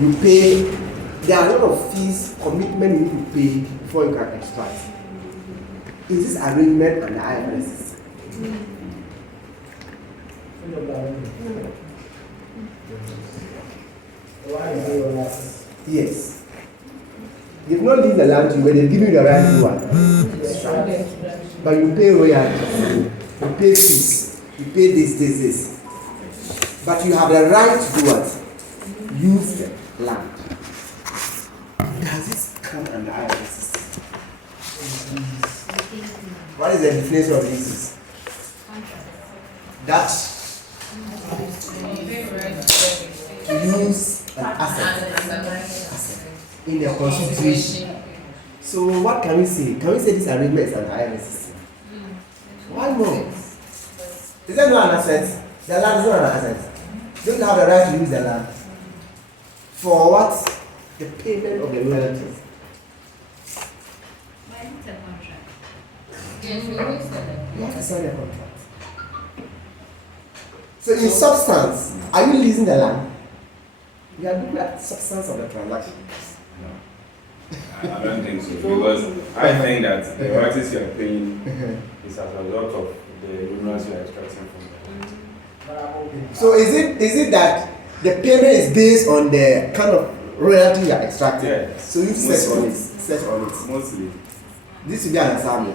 you pay. There are a lot of fees, commitment you need to pay before you can extract. Is this arrangement and the IFRS? Yes. They've not leave the land to you, but they've given you the right to one. But you pay royalties, you pay fees, you pay this. But you have the right to do what? Use the land. Does this come under IFRS? What is the definition of leases? That to use an asset in a constitution. So what can we say? Can we say this arrangement is under IFRS? Why no? Is there no an asset? The land is not an asset. Don't you have the right to use the land? For what? The payment of the royalties. You have to sign a contract. So in substance, are you leasing the land? You are looking at the substance of the transaction. No. I don't think so, because I think that the royalties you are paying is as a result of the revenues you are extracting from them. So is it that the payment is based on the kind of royalty you are extracting? Yes. So you set on it. Mostly. This will be an example.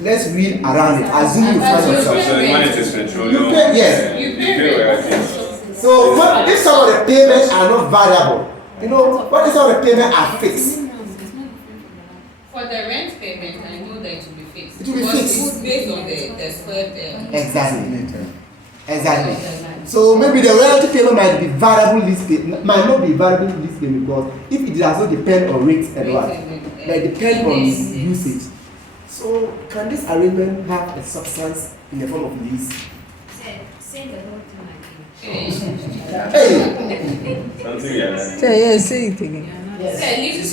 Let's read around it. Assume you find yourself. So the money is petroleum. You pay, yes. You pay royalties. So what if some of the payments are not variable? You know, what if some of the payments are fixed? For the rent payment, I know that it will be fixed. It will be Because fixed. it's based on the square. Exactly. So maybe the royalty payment might be variable lease payment, might not be variable lease payment because if it does not depend on rates and what, it depends on usage. So can this arrangement have a substance in the form of lease? Say the whole thing again. Hey, Something we are learning. Yes, say it again.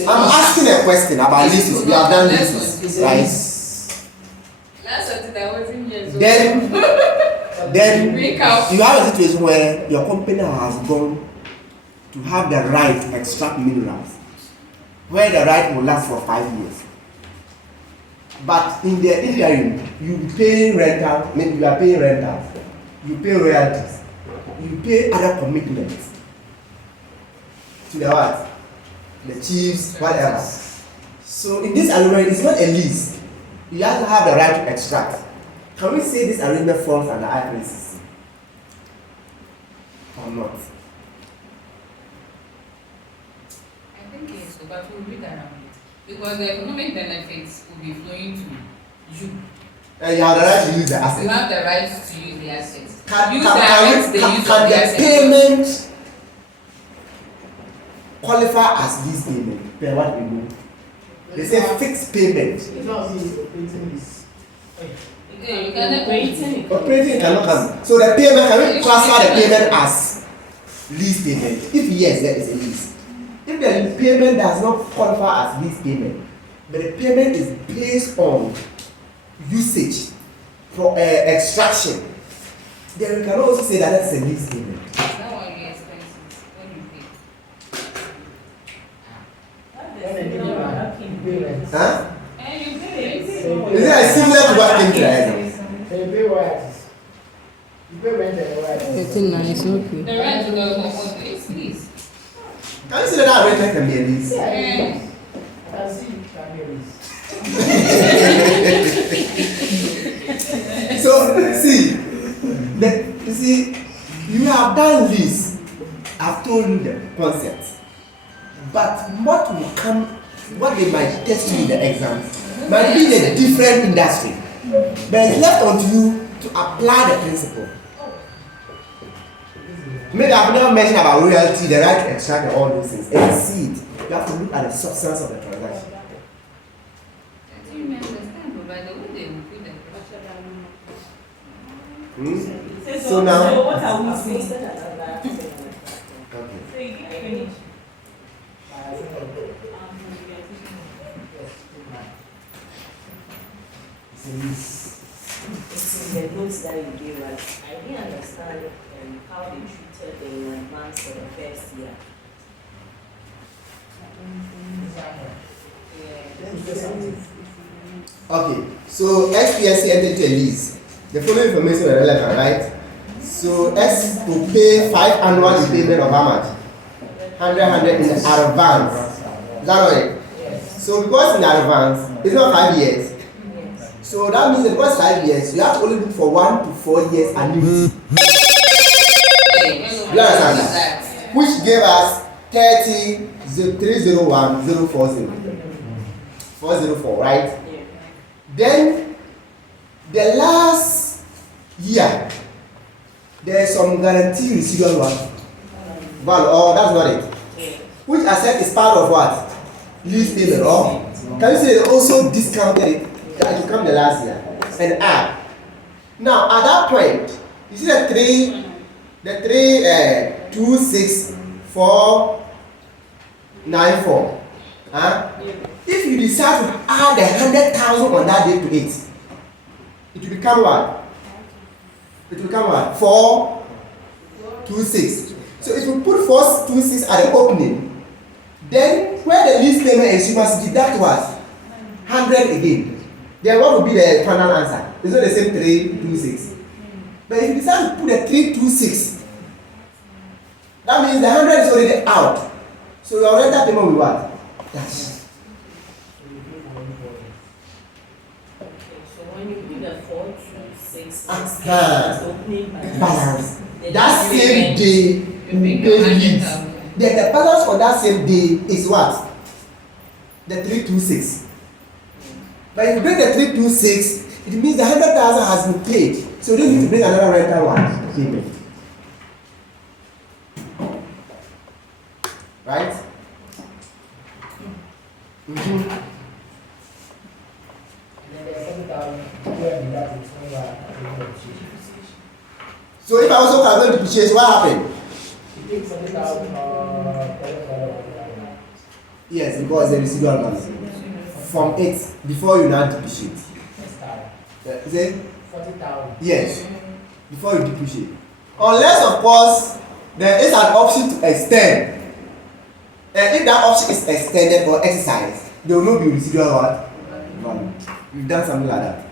I'm asking a question about leases. We have done leases, right? Last one that wasn't here. Then you have a situation where your company has gone to have the right to extract minerals, where the right will last for 5 years. But in the interim, you pay rental, maybe you are paying rentals, you pay royalties, you pay other commitments to the what? The chiefs, whatever. So in this arrangement, it's not a lease. You have to have the right to extract. Can we say this arrangement falls under IFRS or not? I think yes, but we'll read around it. Because the economic benefits will be flowing to you. And you have the right to use the asset. You have the right to use the assets. Can Assets. the payment qualify as lease payment? Per what we know. They say fixed payment. Operating cannot come. So the payment, can we classify the payment as lease payment? If yes, there is a lease. If the payment does not qualify as lease payment, but the payment is based on usage for extraction, then we can also say that that's a lease payment. That one you expenses when you pay. Huh? And you pay it. Is it similar to what came to the head? It's nice, okay. The rent will go for it's lease. Can you see that that arrangement can be a lease? So see, you have done lease. I've told you the concept. But what will come, what they might test you in the exams might be in a different industry. But it's left on you to apply the principle. Maybe I've never mentioned about royalty, the right to extract and all those things. And you see it, you have to look at the substance of the transaction. Do you understand? But by the way they will put the So now, So what are we saying? okay. It's in the notes that you gave us. I didn't understand how they treated the advance for the first year. Okay, so XPSC entered into a lease. The following information are relevant, right? So X to pay 5 annual repayment of how much? 100 in advance. Is that right? So because in advance, it's not 5 years. So that means that because 5 years, you have to only look for 1 to 4 years annuity. You understand that? Which gave us 30 301 040 404, right? Then the last year there is some guarantee residual value. Oh, that's not it. Which asset is part of what? Lease payment. Or can you say they also discounted it that to come the last year and add? Now at that point, you see the three 2 6 4 9 4. If you decide to add 100,000 on that day to it, it will become what? It will become what? 4 2 6. So if you put 4 2 6 at the opening, then where the lease payment is, you must deduct what? 100 again. Then what will be the final answer? It's not the same 3 2 6. But if you decide to put the 3 2 6, that means the 100 is already out. So your rental payment will be what? Dash. So when you put the 4 2 6 opening balance, balance. That same day you pay lease. Then the balance for that same day is what? The 326. But if you bring the 326, it means the 100,000 has been paid. So you don't need to bring another rental one payment. Right? So if I also calculate depreciation, what happened? Yes, because the residual value from it before you now depreciate. Is it? 40,000. Yes, before you depreciate. Unless of course there is an option to extend. And if that option is extended or exercised, there will not be residual value. We've done something like that.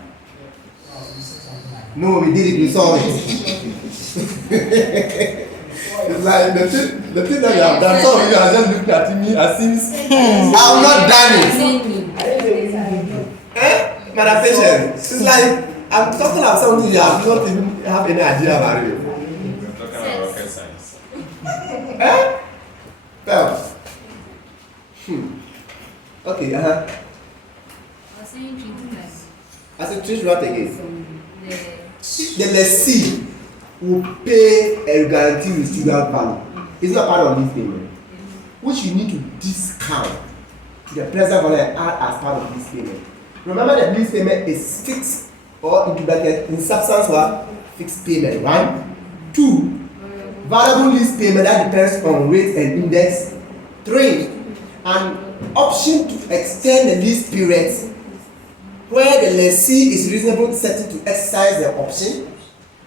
No, we did it, we saw it. It's like the thing that you have done, some of you are just looking at me as if I've not done it. Madam Patient, it's like I'm talking about something you have not even have any idea about it. I'm talking about rocket science. Well. Okay, I was saying treating like I said treat what again? the The lessee will pay a guaranteed residual value. It's not part of this payment, which you need to discount the present value and add as part of this payment. Remember that this payment is fixed or into bracket in substance what? Fixed payment. 1, 2, variable lease payment that depends on rate and index. 3, an option to extend the lease period where the lessee is reasonably certain to exercise the option,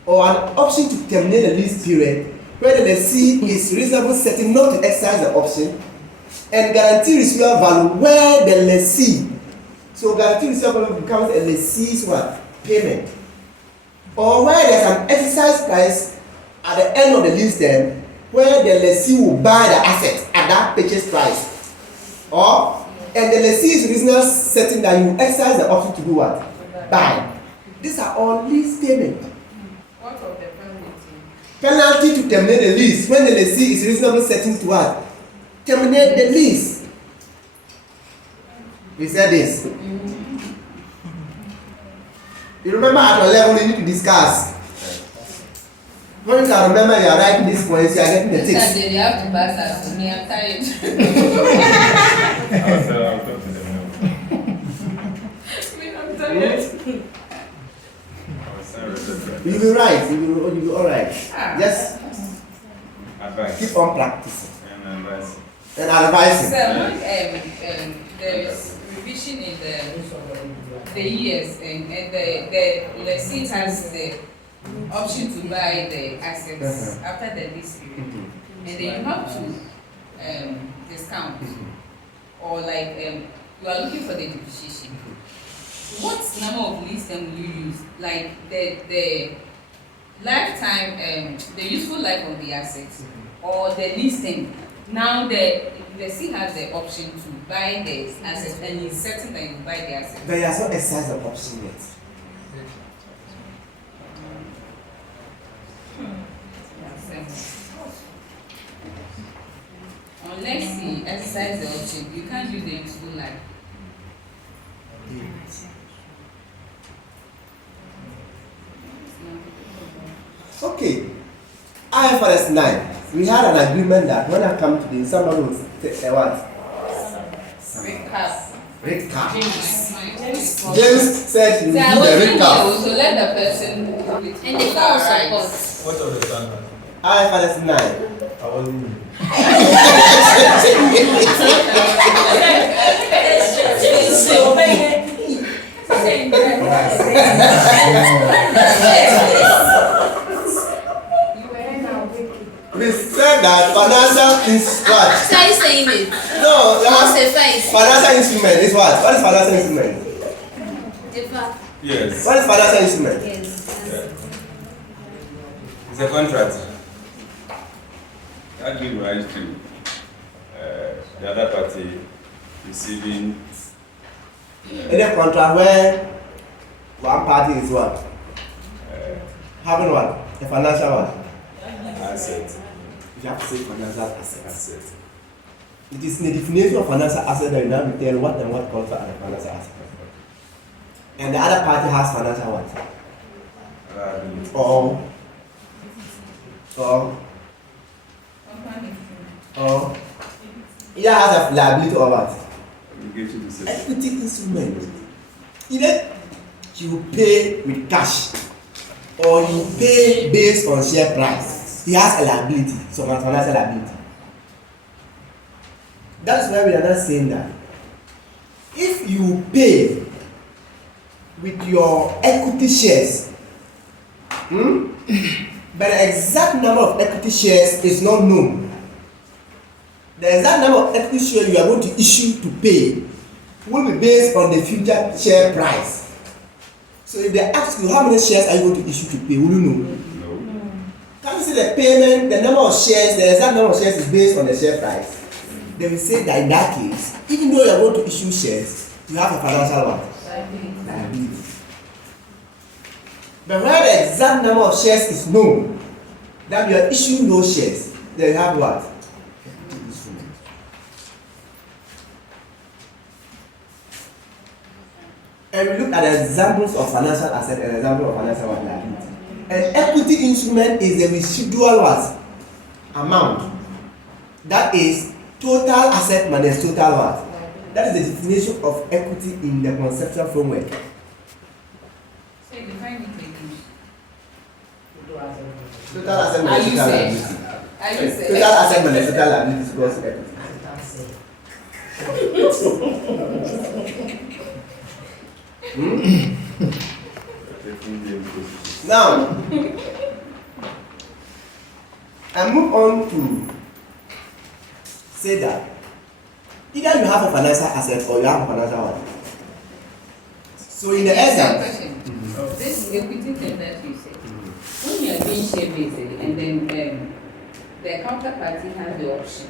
or an option to terminate the lease period where the lessee is reasonably certain not to exercise the option, and guarantee residual value where the lessee, so guarantee residual value becomes a lessee's what? Payment, or where there's an exercise price at the end of the lease term where the lessee will buy the asset at that purchase price, and the lessee is reasonably certain that you exercise the option to do what? Buy. These are all lease payment. What of the penalty? Penalty to terminate the lease when the lessee is reasonably certain to what? Terminate the lease. We said this. You remember at your level you need to discuss. When you can remember you are writing these points, you are getting the text. They have to pass us to me. I'm tired. I'll talk to them now. I'm tired. You'll be right. You'll be all right. Just Advice. keep on practicing And advice. and advising. So, there is revision in the years, and the lessee has the option to buy the assets after the lease period, and then you have to discount. or like you are looking for the depreciation, what number of lease term will you use? Like the lifetime, the useful life of the assets, or the lease term. Now the still has the option to buy the asset, and it's certain that you buy the asset. But he has not exercised the option yet. Unless he exercise the option, you can't use the useful life. Okay. IFRS 9. We had an agreement that when I come today, somebody will say what? Recap. James said he will So I do was the thinking recap. also let the person with And the full support. What are the standards? IFRS 9. I wasn't. We said that financial is what? Why are you saying it? No, What's the face? financial instrument is what? What is financial instrument? Yes. What is financial instrument? Yeah. It's a contract that gives rise to the other party receiving Any contract where one party is what? Having what? A financial what? asset. You have to say financial asset. Asset. It is in the definition of financial asset that you now tell what and what comes under financial asset. And the other party has financial what? Liability. Or either has a liability or what? Obligation to settle. Equity instrument. Either you pay with cash or you pay based on share price. He has a liability, so a financial liability. That's why we are not saying that if you pay with your equity shares, but the exact number of equity shares is not known. The exact number of equity shares you are going to issue to pay will be based on the future share price. So if they ask you how many shares are you going to issue to pay, will you know? No. Can you see the payment, the number of shares, the exact number of shares is based on the share price? They will say that in that case, even though you are going to issue shares, you have a financial what? Liability. But where the exact number of shares is known, that you are issuing those shares, then you have what? And we look at the examples of financial asset and example of financial liability. An equity instrument is the residual what? Amount. That is total asset minus total what? That is the definition of equity in the conceptual framework. So you define it again. Total asset minus total liability. I just said. Total asset minus total liability equals equity. Now, I move on to say that either you have a financial asset or you have a financial one. So in the essence, This equity thing that you said, when you are being share based and then the counterparty has the option,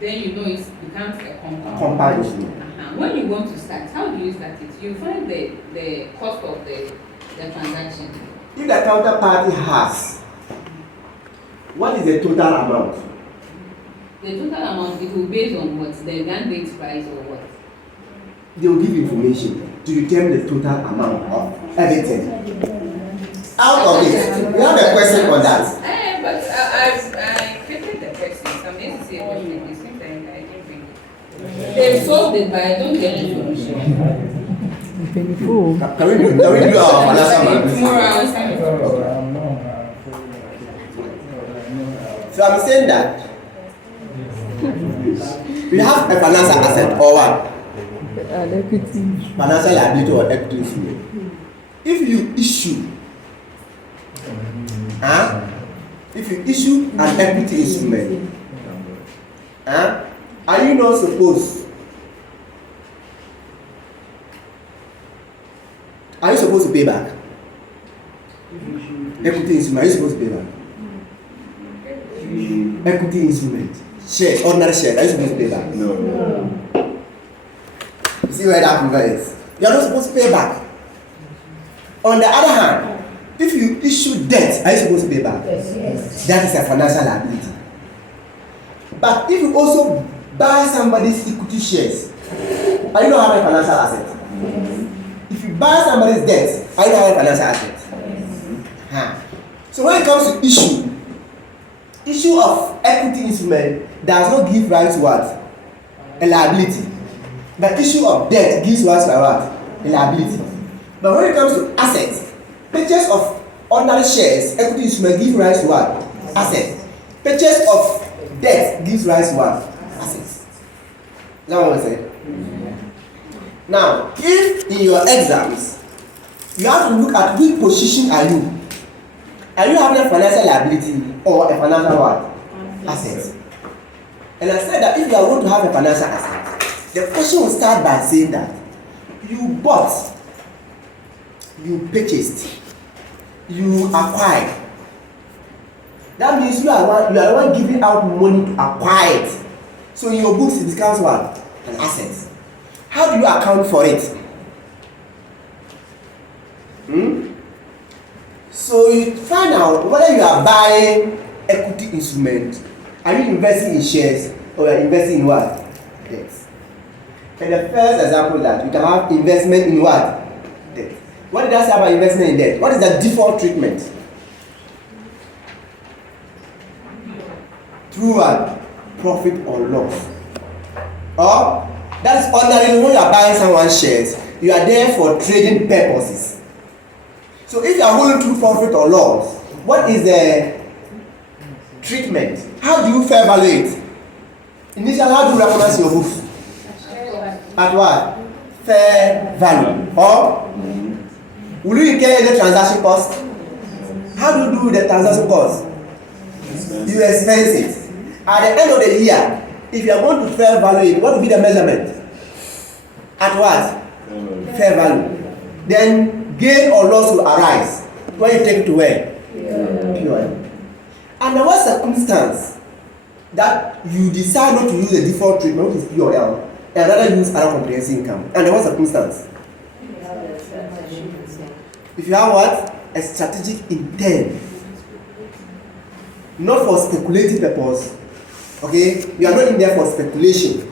then you know it becomes a compound. compound issue. When you want to start, how do you start it? You find the cost of the transaction. If the counterparty has, what is the total amount? The total amount, it will be based on what? The mandate price or what? They will give information to determine the total amount of everything. Out of it, we have a question on that. But I created the question. I'm going to say what it is. I didn't bring it. They've solved it, but I don't get the solution. Can we do our financial management? Tomorrow I will send it. So I'm saying that we have a financial asset or what? Financial liability or equity instrument. If you issue, an equity instrument, are you not supposed pay back? Equity instrument, are you supposed to pay back? Equity instrument, shares, ordinary shares, are you supposed to pay back? No. You see where that river is? You are not supposed to pay back. On the other hand, if you issue debt, are you supposed to pay back? Yes. That is a financial liability. But if you also buy somebody's equity shares, are you not having a financial asset? If you buy somebody's debt, are you not having a financial asset? So when it comes to issue of equity instrument does not give rise to what? A liability. The issue of debt gives rise to what? A liability. But when it comes to assets, purchase of ordinary shares, equity instrument gives rise to what? Assets. Purchase of debt gives rise to what? Assets. Is that what I said? Now, if in your exams, you have to look at which position are you. Are you having a financial liability or a financial what? Asset. And I said that if you are going to have a financial asset, the question will start by saying that you bought, you purchased, you acquired. That means you are the one giving out money to acquire it. So in your books it becomes what? An asset. How do you account for it? So you find out whether you are buying equity instrument, are you investing in shares or you are investing in what? Debt. And the first example is that you can have investment in what? Debt. What did I say about investment in debt? What is the default treatment? Through what? Profit or loss. Or that's ordinarily when you are buying someone's shares, you are there for trading purposes. So if you are holding through profit or loss, what is the treatment? How do you fair value it? Initially, how do you recognize your books? At what? Fair value. Or will you incur any transaction cost? How do you do the transaction cost? You expense it. At the end of the year, if you are going to fair value it, what will be the measurement? At what? Fair value. Then gain or loss will arise when you take it to where? POL. Under what circumstance that you decide not to use the default treatment, which is POL, and rather use other comprehensive income? Under what circumstance? If you have what? A strategic intent, not for speculative purpose. Okay, you are not in there for speculation,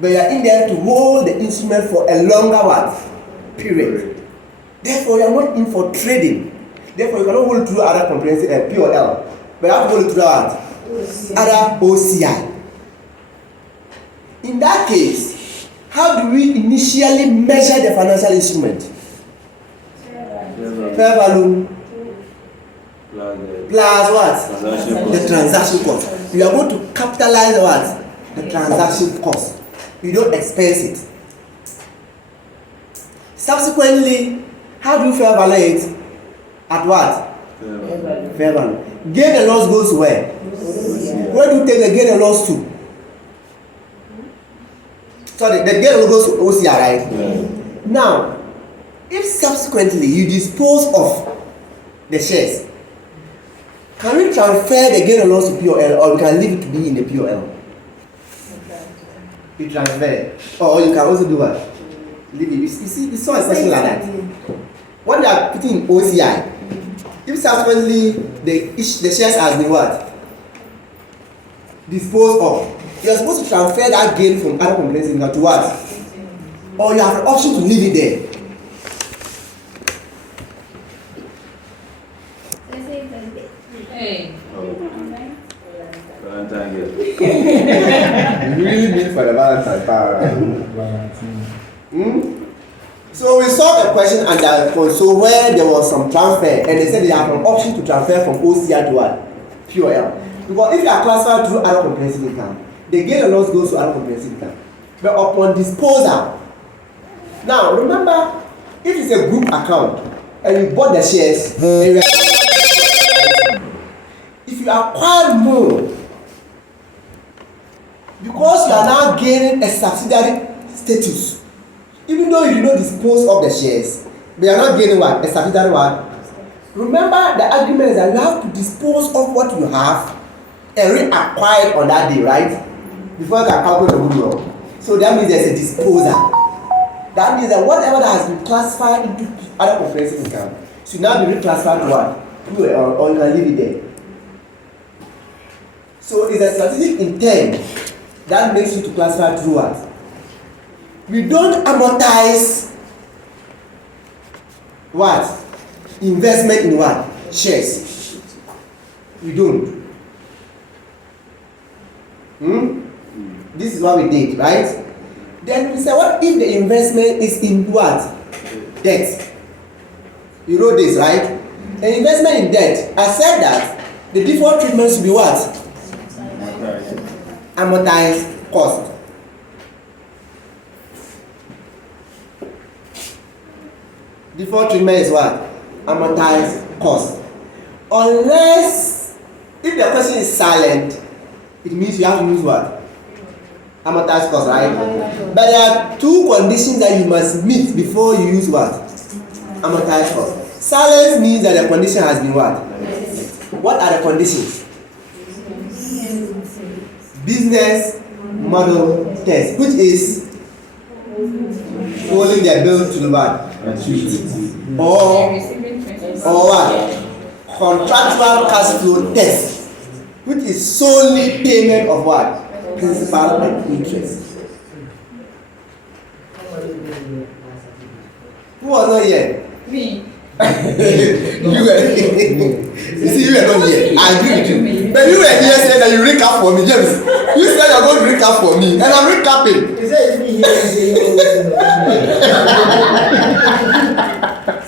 but you are in there to hold the instrument for a longer what? Period. Therefore, you are not in for trading. Therefore, you cannot hold through other comprehensive POL, but you have to hold through what? Other OCI. In that case, how do we initially measure the financial instrument? Fair value plus what? The transaction cost. You are going to capitalize what? The transaction cost. You don't expense it. Subsequently, how do you fair value it? At what? Fair value. Gain and loss goes where? Where do you take the gain and loss to? Sorry, the gain and loss goes to OCR, right? Now, if subsequently you dispose of the shares, can we transfer the gain and loss to POL, or we can leave it to be in the POL? You transfer it. Or you can also do what? Leave it. You see, it's so essential like that. When you are putting in OCI, if subsequently the shares has been what? Disposed of, you are supposed to transfer that gain from other comprehensive income to what? Or you have an option to leave it there. Hey. Valentine Day. You really mean for the Valentine power. So we saw a question under so where there was some transfer, and they said they have an option to transfer from OCI to what? POL. Because if you are classified through other comprehensive income, the gain and loss goes to other comprehensive income. But upon disposal, now remember, if it's a group account and you bought the shares, and you if you acquire more, because you are now gaining a subsidiary status, even though you do not dispose of the shares, They are not gaining what? A statutory what? Remember the agreement is that you have to dispose of what you have and reacquire on that day, right? Before you can calculate the goodwill. So that means there's a disposal. That means that whatever that has been classified into other comprehensive income should now be reclassified to what? Or you can leave it there. So it's a strategic intent that makes you to classify through what? We don't amortize what? Investment in what? Shares. We don't. This is what we did, right? Then we say, what if the investment is in what? Debt. You wrote this, right? An investment in debt. I said that the default treatment should be what? Amortized cost. Default treatment is what? Amortized cost. Unless, if the question is silent, it means you have to use what? Amortized cost, right? But there are two conditions that you must meet before you use what? Amortized cost. Silence means that the condition has been what? What are the conditions? Business model test, which is holding their bill to the what? Or what? Contractual cash flow test, which is solely payment of what? Principal and interest. Who was not here? Me. You were. You see, you were not here. I agree with you. But you were here saying that you recap for me, James. You said you're going to recap for me, and I'm recapping.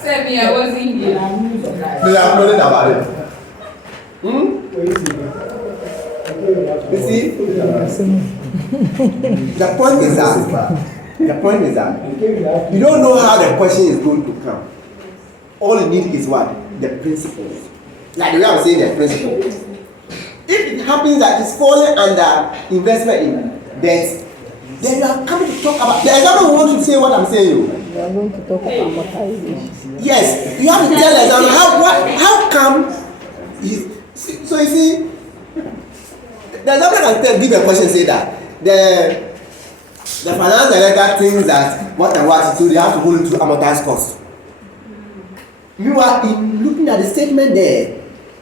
Say me, I wasn't here. They are knowing about it. You see? The point is that you don't know how the question is going to come. All you need is what? The principles. Like the way I'm saying the principles. If it happens that it's falling under investment in debt, then you are coming to talk about. The example want to say what I'm saying. We are going to talk about amortization. Yes, you have to tell the example how come. So you see, the example can give a question say that the finance director thinks that what and what, so they have to hold it to amortized cost. Meanwhile, in looking at the statement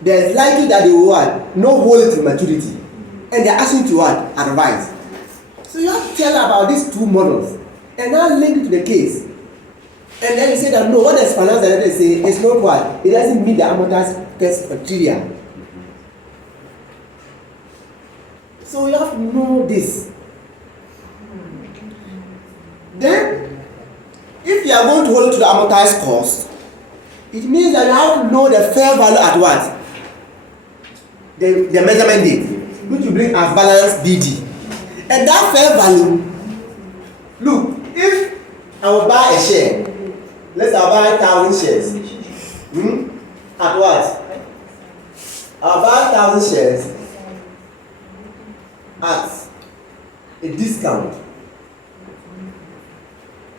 there's likely that they will what? No hold it to maturity. And they're asking to what? Advise. So you have to tell about these two models and now link it to the case. And then you say that no, what does finance director say is not what? It doesn't meet the amortized cost criteria. So you have to know this. Then, if you are going to hold it to the amortized cost, it means that you have to know the fair value at what? The measurement date, which you bring as balance BD. And that fair value, look, if I will buy a share, let's say I buy 1,000 shares. At what? I'll buy 1,000 shares at a discount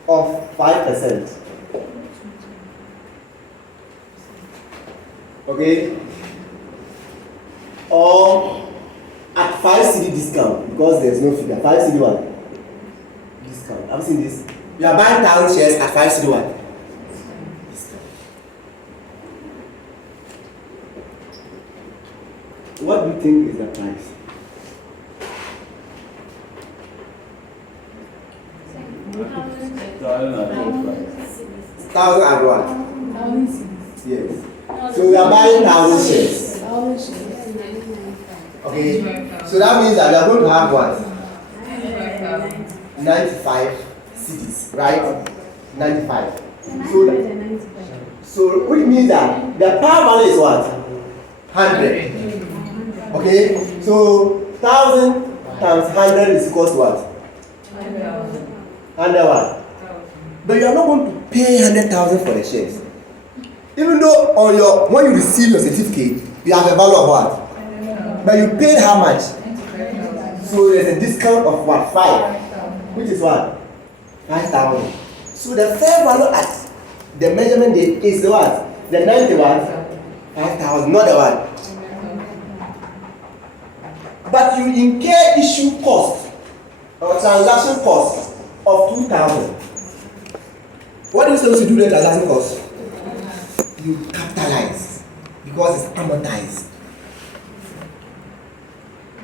of 5%. Okay? Or at 5 CD discount, because there's no figure. 5 CD what? Discount. Have you seen this? You are buying 1,000 shares at 5 CD what? Discount. What do you think is the price? 1,000 and what? Yes. So we are buying 1,000 shares. Okay. So that means that we are going to have what? 95 cities, right? 95. So which means that the power value is what? 100. Okay. So 1,000 times 100 is equal to what? 100 what? But you are not going to pay 100,000 for the shares. Even though on when you receive your certificate, you have a value of what? But you paid how much? So there's a discount of what? 5, which is what? 5,000. So the fair value at The measurement is the what? The 90 what? 5,000, not the what? But you incur issue cost or transaction cost of 2,000. What are you supposed to do with the transaction cost? You capitalize because it's amortized.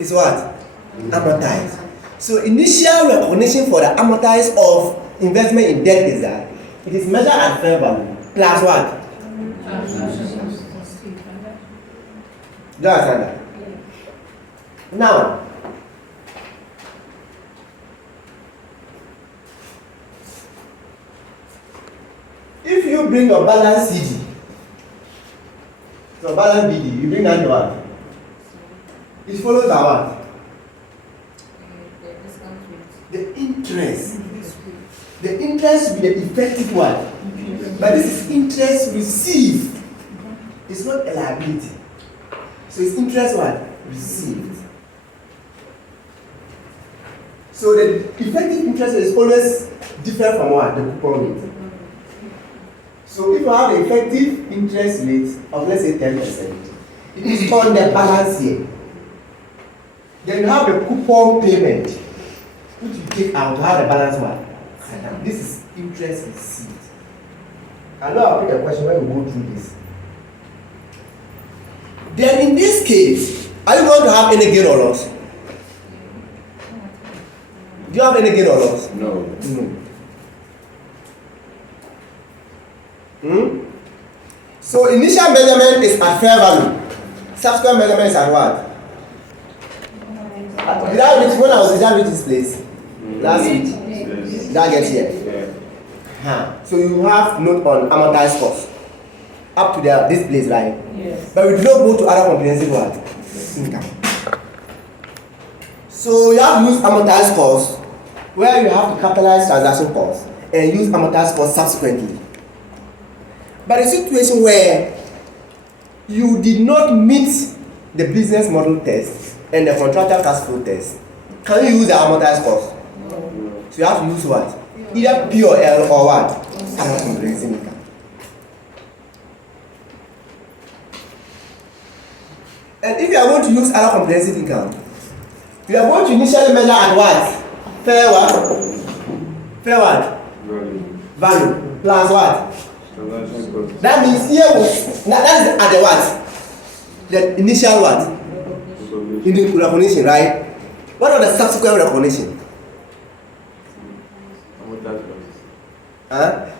It's what? Amortized. So initial recognition for the amortized of investment in debt is that it is measured at fair value plus what? Do you understand that? Now, if you bring your balance CD, so balance BD, you bring that to what? It follows by what? The interest. The interest will be the effective one. But this is interest received. It's not a liability. So it's interest what? Received. So the effective interest is always different from what? The coupon rate. So if you have the effective interest rate of let's say 10%, it is on the balance here. Then you have the coupon payment, which you take out to have the balance one. This is interest received. I know I'll pick a question when we go through this. Then in this case, are you going to have any gain or loss? Do you have any gain or loss? No. So initial measurement is at fair value. Subsequent measurement is at what? Did I reach when I was in this place? Last week? Yes. Did I get here? Yeah. So you have note on amortized cost up to this place, right? Yes. But we do not go to other comprehensive what? Income. So you have to use amortized cost where you have to capitalize transaction cost and use amortized cost subsequently. But a situation where you did not meet the business model test and the contractual cash flow test, can you use the amortized cost? So you have to use what? Either POL or what? Other comprehensive income. And if you are going to use other comprehensive income, you are going to initially measure at what? Fair what? Fair what? Value. Plus what? Transaction cost. That means here that is at the what? The initial what? In the recognition, right? What are the subsequent recognition?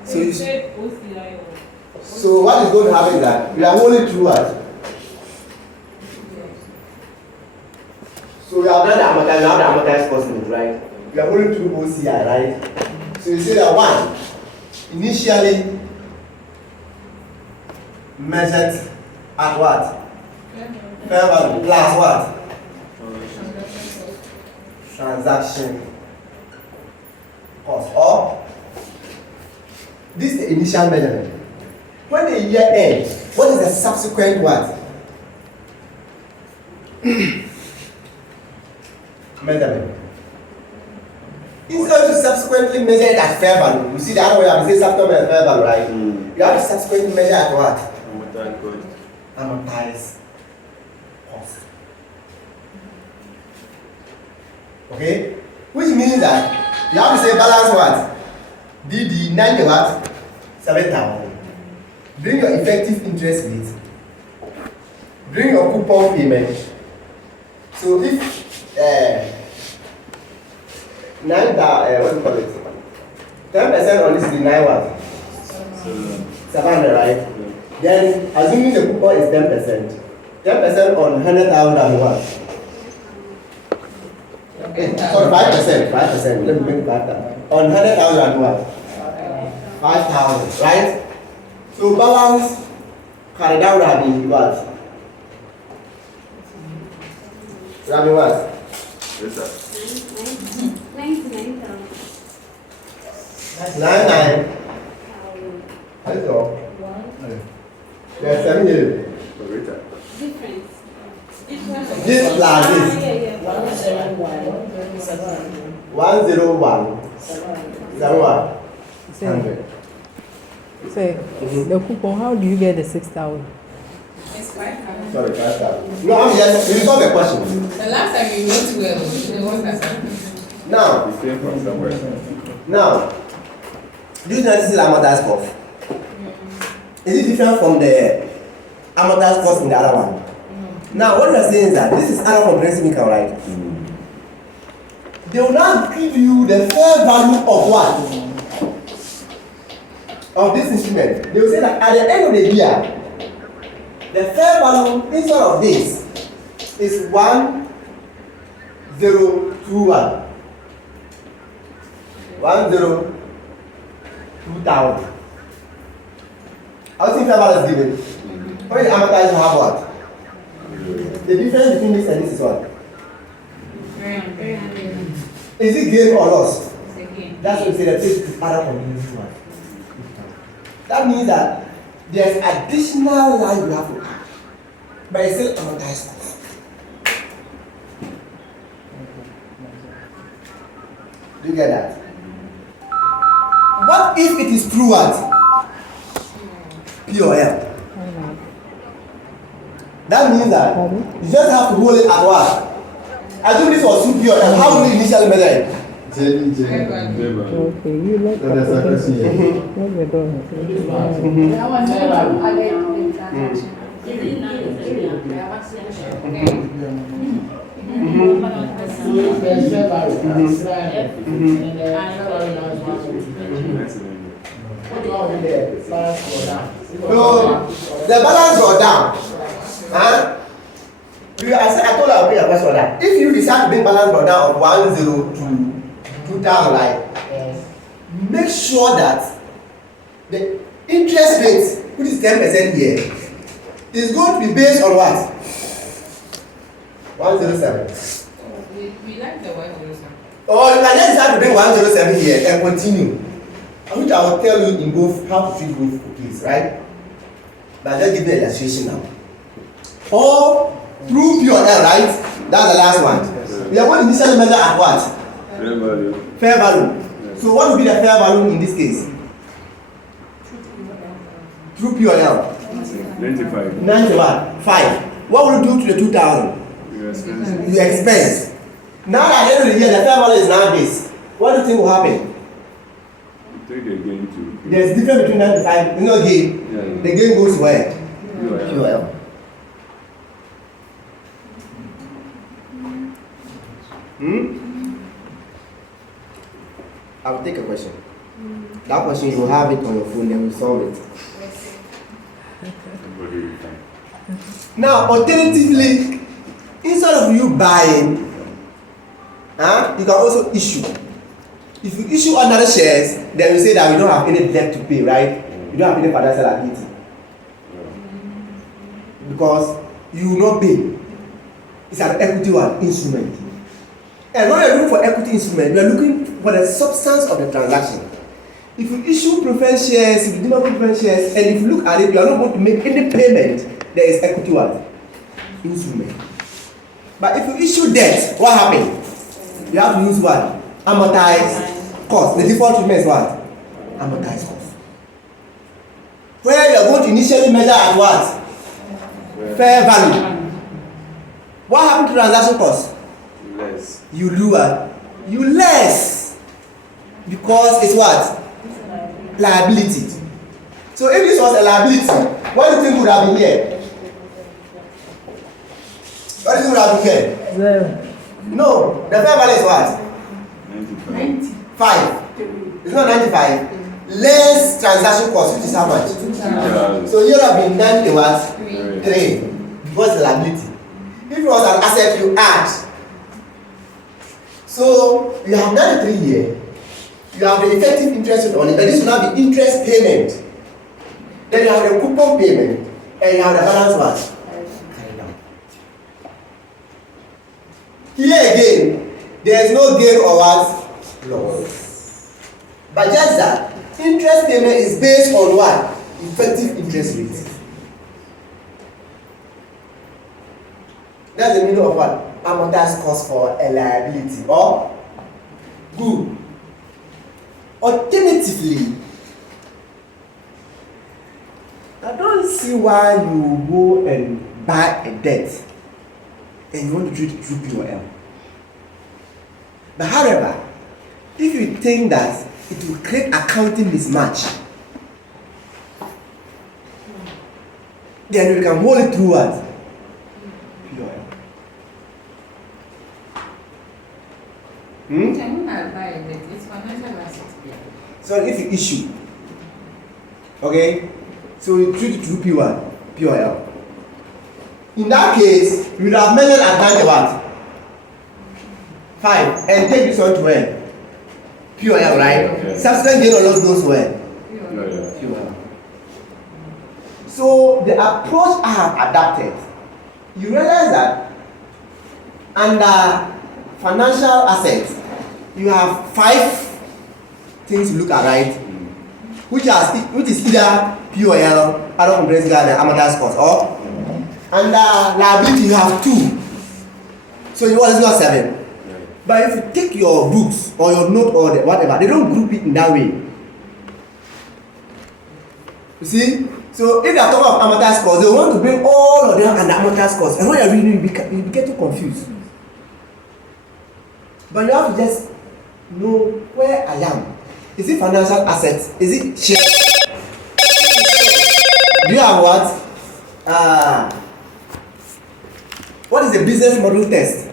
So you said OCI. So what is going to happen is that we are holding through what? So we have done the amortized, we have the amortized cost limit, right? We are holding through OCI, right? So you say that one, initially measured at what? Fair value plus what? Transaction cost. Or this is the initial measurement. When the year ends, what is the subsequent what? Measurement. Instead of subsequently measure it at fair value, you see the other way I say subsequent at fair value, right? You have to subsequently measure at what? Amortized cost. Okay? Which means that you have to say balance what? DD 90 what? 7,000. Bring your effective interest rate. Bring your coupon payment. So if 9,000, what do you call it? 10% on this is 9 what? 700, right? Then assuming the coupon is 10%. 10% on 100,000 and what? Sorry, 5%. 5%. Let me bring 5,000. On 100,000 and what? 5,000, right? So balance carried out would have been what? Would have been what? Yes, sir. 99,000. 99. That's all. There's 7 here. Difference. This plus this. 101. 71. 100. Say, the coupon, how do you get the 6,000? It's 5,000. Sorry, 5,000. No, I'm just, we resolve the question. The last time we wrote well, the one that happened. Now, It came from somewhere. now, do you know this is amortized cost? Is it different from the amortized cost in the other one? Now, what we are saying is that this is other comprehensive income, right? They will now give you the fair value of what? Of this instrument. They will say that at the end of the year, the fair value instead of this is 1021. 102,000. How much fair value is given? When you amortize, you have what? The difference between this and this is what? 300. Is it gain or loss? It's a gain. That's what we say that this is other comprehensive one. That means that there's additional line you have to add, but it's still amortized cost. Do you get that? What if it is through what? POL. That means that you just have to hold it at what? I think this was through POL. How will you initially measure it? Okay, you like So that's a question. what we're doing. That one never added in transaction. So the balance go down. Huh? I told you I'll bring a question on that. If you decide to bring balance go down of 102 right? Make sure that the interest rate, which is 10% here, is going to be based on what? 107. We like the 107. Or you can just decide to bring 107 here and continue. Which I will tell you in both how to treat both cookies, right? But just give me an illustration now. Or through POL, right? That's the last one. We are going to initially measure at what? Fair value. Fair value. So what will be the fair value in this case? Through POL. 95. 91. 5. What will you do to the 2,000? Your expenses. You expense. Now at the end of the year, the fair value is now this. What do you think will happen? Take the gain to. There's difference between 95, you know, gain. Yeah. The gain goes where? POL. POL. I will take a question. That question, you will have it on your phone, then we'll solve it. Everybody will find. Now, alternatively, instead of you buying, you can also issue. If you issue another shares, then you say that we don't have any debt to pay, right? You don't have any financial liability. Because you will not pay. It's an equity one instrument. And when you're looking for equity instrument, you are looking for the substance of the transaction. If you issue preferred shares, if you do not preferred shares, and if you look at it, you are not going to make any payment, there is equity one instrument. But if you issue debt, what happens? You have to use what? Amortized cost. The default treatment is what? Amortized cost. Where you are going to initially measure at what? Fair value. What happened to transaction cost? Less. You do what? You less. Because it's what? Liability. So if this was a liability, what do you think would have been here? What do you think would have been here? 0. No, the fair value is what? 95. 5. It's not 95. Less transaction cost, which is how much? 2,000. So here have been 90 what? 3. 3. Because the liability. If it was an asset, you add. So you have 93 here. You have the effective interest rate on it, but this will not be interest payment. Then you have the coupon payment, and you have the balance what? Carried out. Here again, there is no gain or what? Loss. But just that, interest payment is based on what? Effective interest rate. That's the meaning of what? Amortized cost for a liability. Or good. Alternatively, I don't see why you go and buy a debt and you want to treat it through POL. But however, if you think that it will create accounting mismatch, then we can hold it through what? POL. Can I buy a debt? It's financial asset. So if you issue, okay, so you treat it through POL. In that case, you would have measured advantage what? 5 and take this one to where? POL, right? Okay. Subsequent gain or loss goes where? Yeah. POL. So the approach I have adapted, you realize that under financial assets, you have 5 things to look at, right? Which is either POL, other comprehensive and Amadeus cost, or under liability you have 2. So you always got 7. But if you take your books or your note or whatever, they don't group it in that way. You see? So if they are talking of Amadeus cost, they want to bring all of them under Amadeus cost. And when you're reading, you get too confused. But you have to just know where I am. Is it financial assets? Is it share? Do you have what? What is the business model test?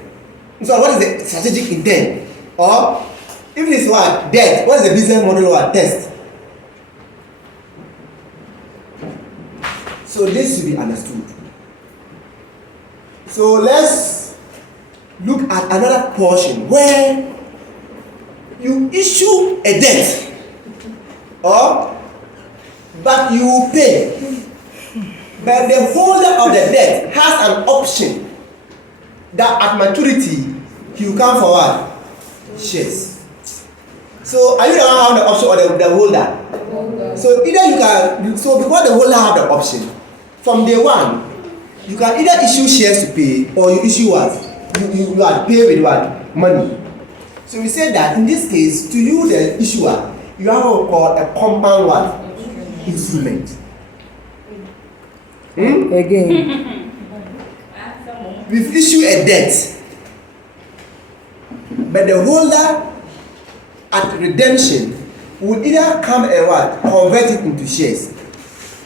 So what is the strategic intent? Or if it is what? Debt, what is the business model or test? So this should be understood. So let's look at another portion where you issue a debt, but you will pay. But the holder of the debt has an option that at maturity he will come forward shares. So are you the one who have the option or the holder? So either you can, so because the holder have the option, from day one, you can either issue shares to pay or you issue what? You are pay with what? Money. So we said that in this case, to you the issuer, you have what called a compound what? Instrument. Again. We've issued a debt, but the holder at redemption will either come and what? Convert it into shares.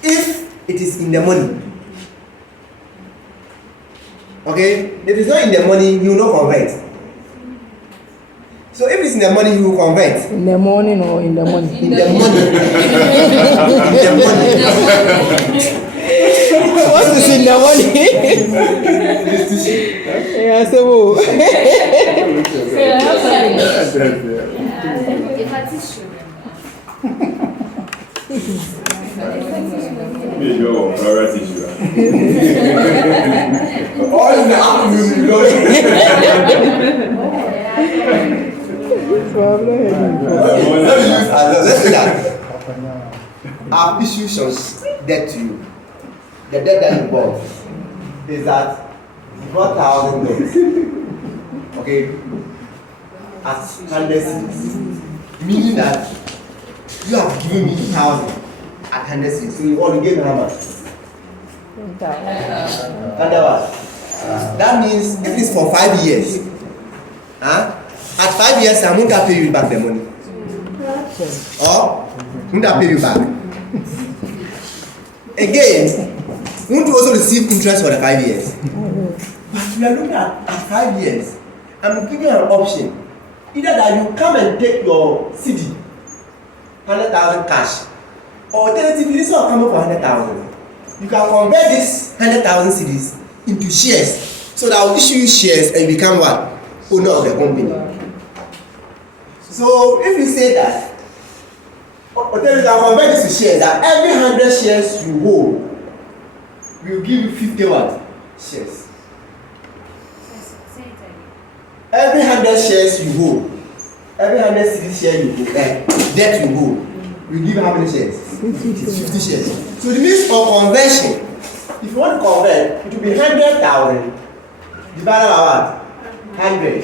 If it is in the money. Okay? If it's not in the money, you will not convert. So if it's in the money, you will convert. In the morning or in the morning? In the money. In the money. What is in the morning? Yeah, so. Me go priority issue. All in the afternoon, you let's say that I've issued some debt to you. The debt that you bought is that you bought $1,000. Okay? At 100 cedis. Meaning that you have given me 1,000 at 100 cedis. So you only gave me how much? 100 what? That means if it's for 5 years, at 5 years I won't pay you back the money. Or won't pay you back. Again, won't you also receive interest for the 5 years? But we are looking at 5 years. I'm giving you an option. Either that you come and take your CD, 100,000 cash, or alternatively, this one coming for 100,000. You can convert this 100,000 CDs into shares, so that I will issue you shares and become what? Owner of the company. So if you say that, or then you can convert this to shares, that every 100 shares you hold will give you 50 what? Shares. Every 100 shares you hold, every 100 CD share you hold, debt you hold, will give you how many shares? 50 shares. So the means of conversion, if you want to convert, it will be 100,000 divided by what? 100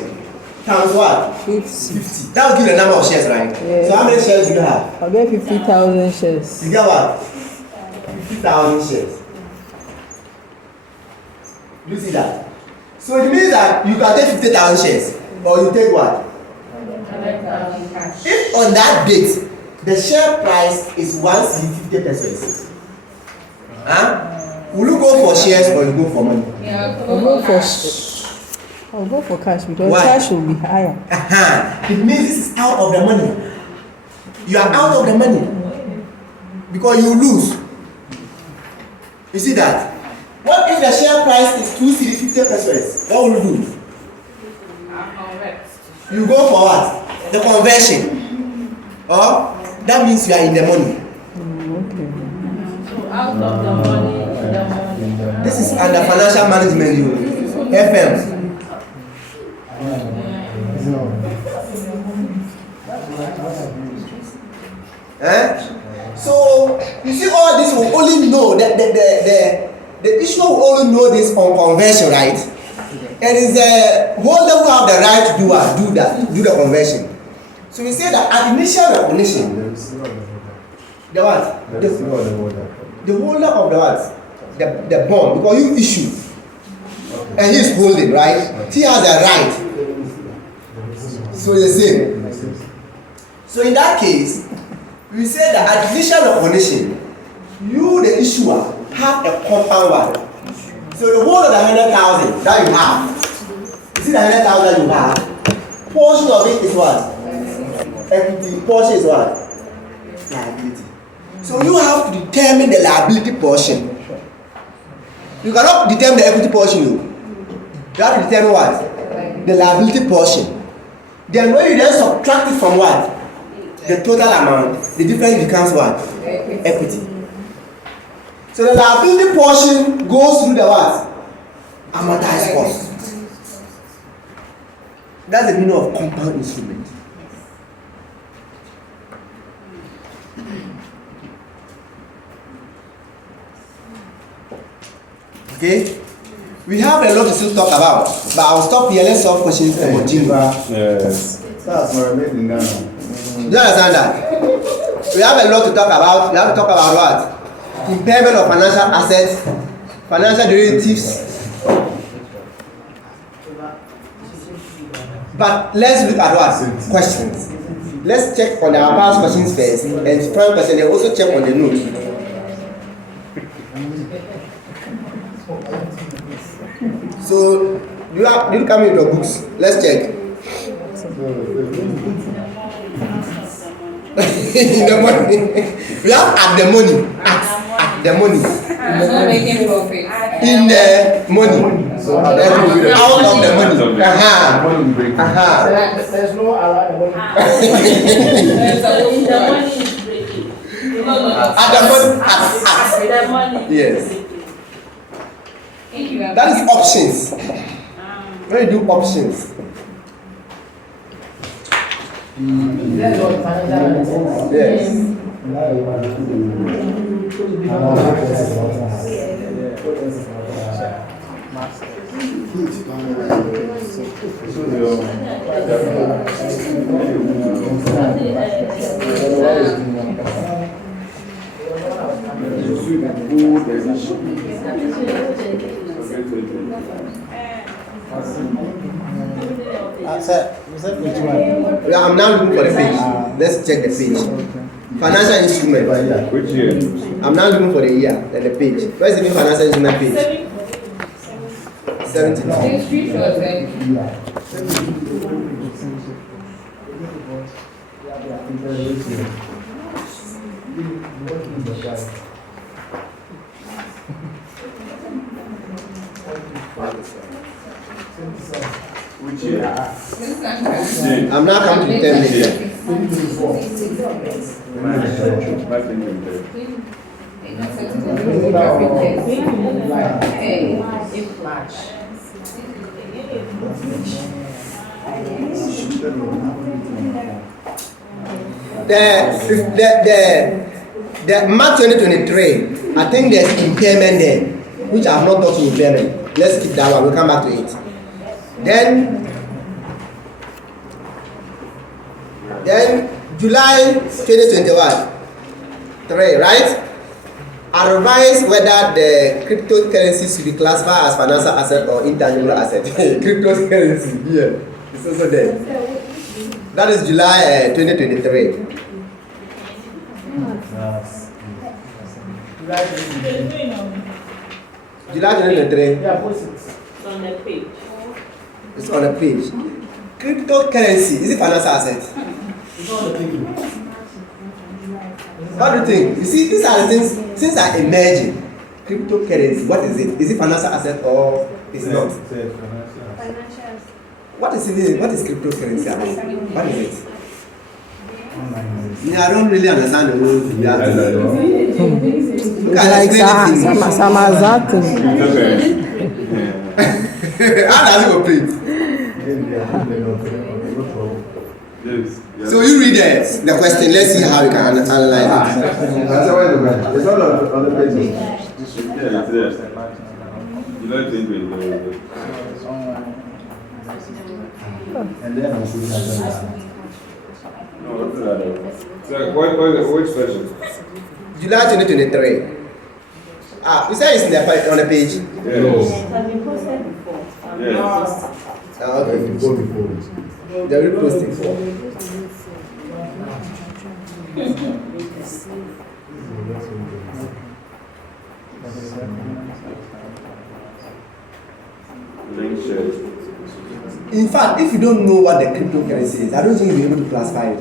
times what? 50. That will give the number of shares, right? Yeah. So how many shares do you have? I'll get 50,000 shares. You get what? 50 50,000 shares. Do you see that? So it means that you can take 50,000 shares, or you take what? If on that date the share price is 150 pesos, will you go for shares or you go for money? I'll go for cash because Why? cash will be higher. It means this is out of the money. You are out of the money because you lose. You see that? What if the share price is 250 pesos? What will you do? You go for what? The conversion. Or that means you are in the money. Out of the money, This is under financial management, you FM. So you see, all this will only know that the issue will only know this on conversion, right? And it's the holder who have the right to do the conversion. So we say that at initial recognition, the what? The holder of the what? The bond, because you issue and he is holding, right? He has a right. So the same. So in that case, we say that at initial recognition, you the issuer have a compound value. So the whole of the 100,000 that you have, you see the 100,000 you have, portion of it is what? Equity. Portion is what? Liability. So you have to determine the liability portion. You cannot determine the equity portion. You have to determine what? The liability portion. Then when you then subtract it from what? The total amount, the difference becomes what? Equity. So the liability portion goes through the what? Amortized cost. That's the meaning of compound instrument. Okay? We have a lot to still talk about, but I'll stop here. Let's solve questions for continue. Yes. That's what I made in Ghana. Do you understand that? We have a lot to talk about. We have to talk about what? Impairment of financial assets, financial derivatives. But let's look at what? Questions. Let's check on our past questions first, and prime question, they also check on the note. So, did you come with your books? Let's check. In the money. We have at the money. At the money. So making profit. In the money. Out of the money. There's no allowed. the money is breaking. At the money. The money. Yes. That is options. When you do options. Yes. Yeah, I'm now looking for the page. Let's check the page. Financial instrument. Which year? I'm now looking for the year and the page. Where's the new financial instrument page? 72. Which year? I'm now coming to 10 minutes. The March 2023, I think there's impairment there, which I have not touched impairment. Let's keep that one, we'll come back to it. Then July 2021, 3, right? Advise whether the cryptocurrency should be classified as financial asset or intangible asset. Cryptocurrency, here. It's also there. That is July 2023. July 2023. Yeah, post it. It's on the page. It's on the page. Cryptocurrency, is it financial asset? It's not the thinking. What do you think? You see, these are the things are emerging. Cryptocurrency, what is it? Is it financial asset or it's not? What is it? What is cryptocurrency? What is it? I don't really understand the whole thing. Look at Like some exactly. how does it operate? Yes. So you read the question. Let's see how you can analyze it. It's all on the page. Yeah, it's there. You don't think it. And then I'm putting that. No, what's that? So, which version? July 2023. You said it's on the page. Yes. Have been posted before. Yes. Okay. Go before. They will post it. Link shared. In fact, if you don't know what the cryptocurrency is, I don't think you'll be able to classify it.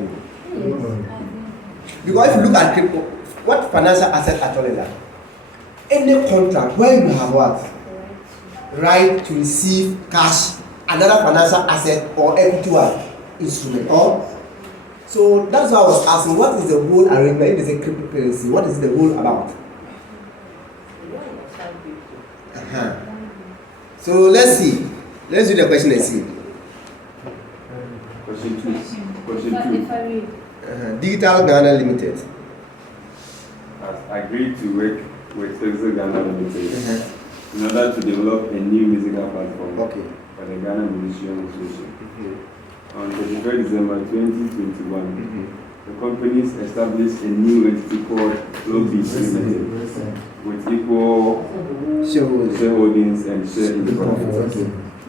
Because if you look at crypto, what financial asset actually is that? Any contract where you have what? Right to receive cash, another financial asset or equity instrument. Or so that's why I was asking, what is the whole arrangement? If it's a cryptocurrency, what is the whole about? So let's see. Let's do the question and see. Question 2. Digital Ghana Limited. Has agreed to work with Texas Ghana Limited in order to develop a new musical platform for the Ghana Musician Association. On the 23rd December 2021, the companies established a new entity called Flowbeat Limited with equal shareholdings and share in the profits.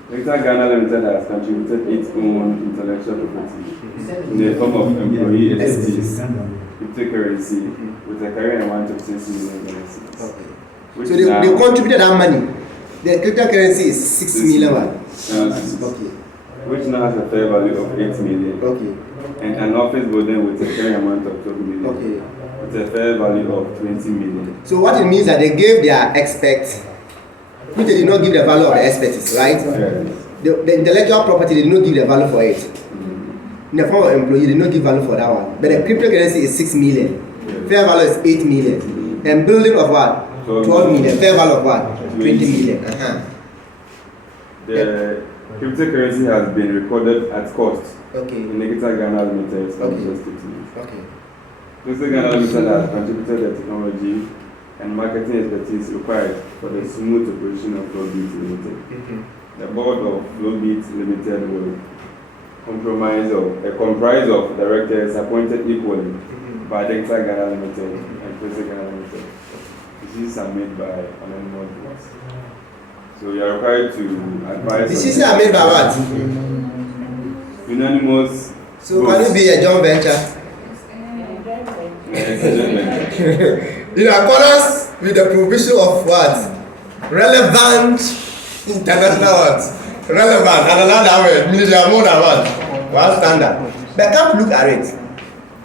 Texas Ghana Limited has contributed its own intellectual property in the form of employee entities, cryptocurrency, with a carrying amount of 6 million dollars. So they contributed that money. The cryptocurrency is 6 million. Which now has a fair value of 8 million. And an office building with a carrying amount of 12 million. With a fair value of 20 million. So what it means that they gave their experts, which they did not give the value of the expertise, right? The intellectual property, they did not give the value for it. In the form of employee, they did not give value for that one. But the cryptocurrency is 6 million. Fair value is 8 million. And building of what? 12 million. Fair value of what? 20 million. The cryptocurrency has been recorded at cost in Digital Ghana Limited statement. Digital Ghana Limited has contributed the technology and marketing expertise required for the smooth operation of Flowbeat Limited. The board of Flowbeat Limited will comprise of directors appointed equally by Digital Ghana Limited and Digital Ghana Limited. Decisions are made by anonymous votes. So you are required to advise. Decisions are made by what? Unanimous. So can it be a joint venture? In accordance with the provision of what? Relevant international what? Relevant, and another word, meaning there are more than one standard. But can't look at it.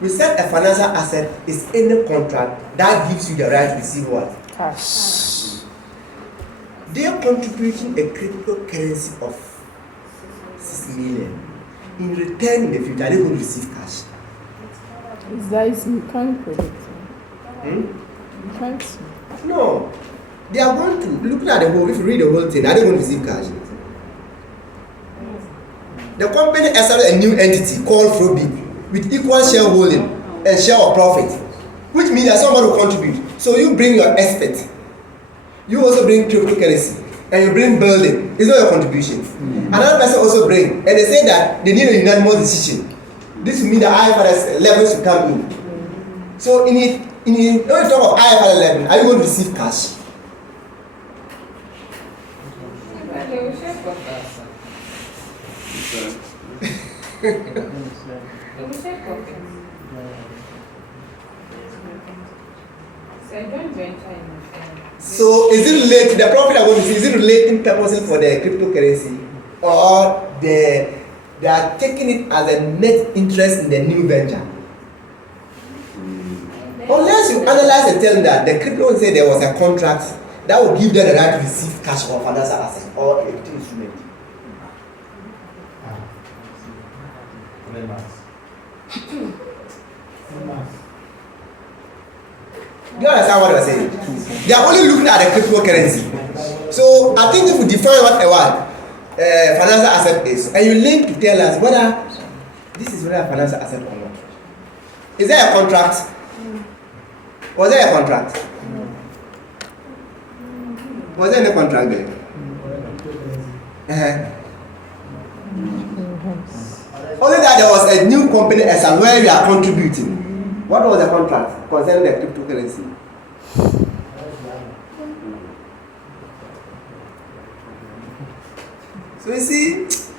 We said a financial asset is any contract that gives you the right to receive what? Cash. They are contributing a cryptocurrency of 6 million. In return, in the future, they will receive cash. You can't predict. You can't. No. They are going to, looking at the whole, if you read the whole thing, are they going to receive cash? The company established a new entity called Flowbeat with equal shareholding and share of profit, which means that somebody will contribute. So you bring your expert, you also bring cryptocurrency, and you bring building. It's not your contribution. Another person also bring, and they say that they need a unanimous decision. This will mean the IFRS levels to come in. So in when you talk of IFRS 11, are you going to receive cash? But they will share profits. They will share profits. It's a joint venture in So is it related, the profit I'm going to see, is it relating purposes for the cryptocurrency, or they are taking it as a net interest in the new venture? Unless you analyze and tell them that the crypto say there was a contract that will give them the right to receive cash or financial asset or equity instrument. Do you understand what I'm saying? They are only looking at the cryptocurrency. So I think if we define what a financial asset is, and you link to tell us whether this is whether a financial asset or not. Is there a contract? Was there a contract? Was there any contract there? Only that there was a new company as where we are contributing. What was the contract concerning the cryptocurrency? So you see, so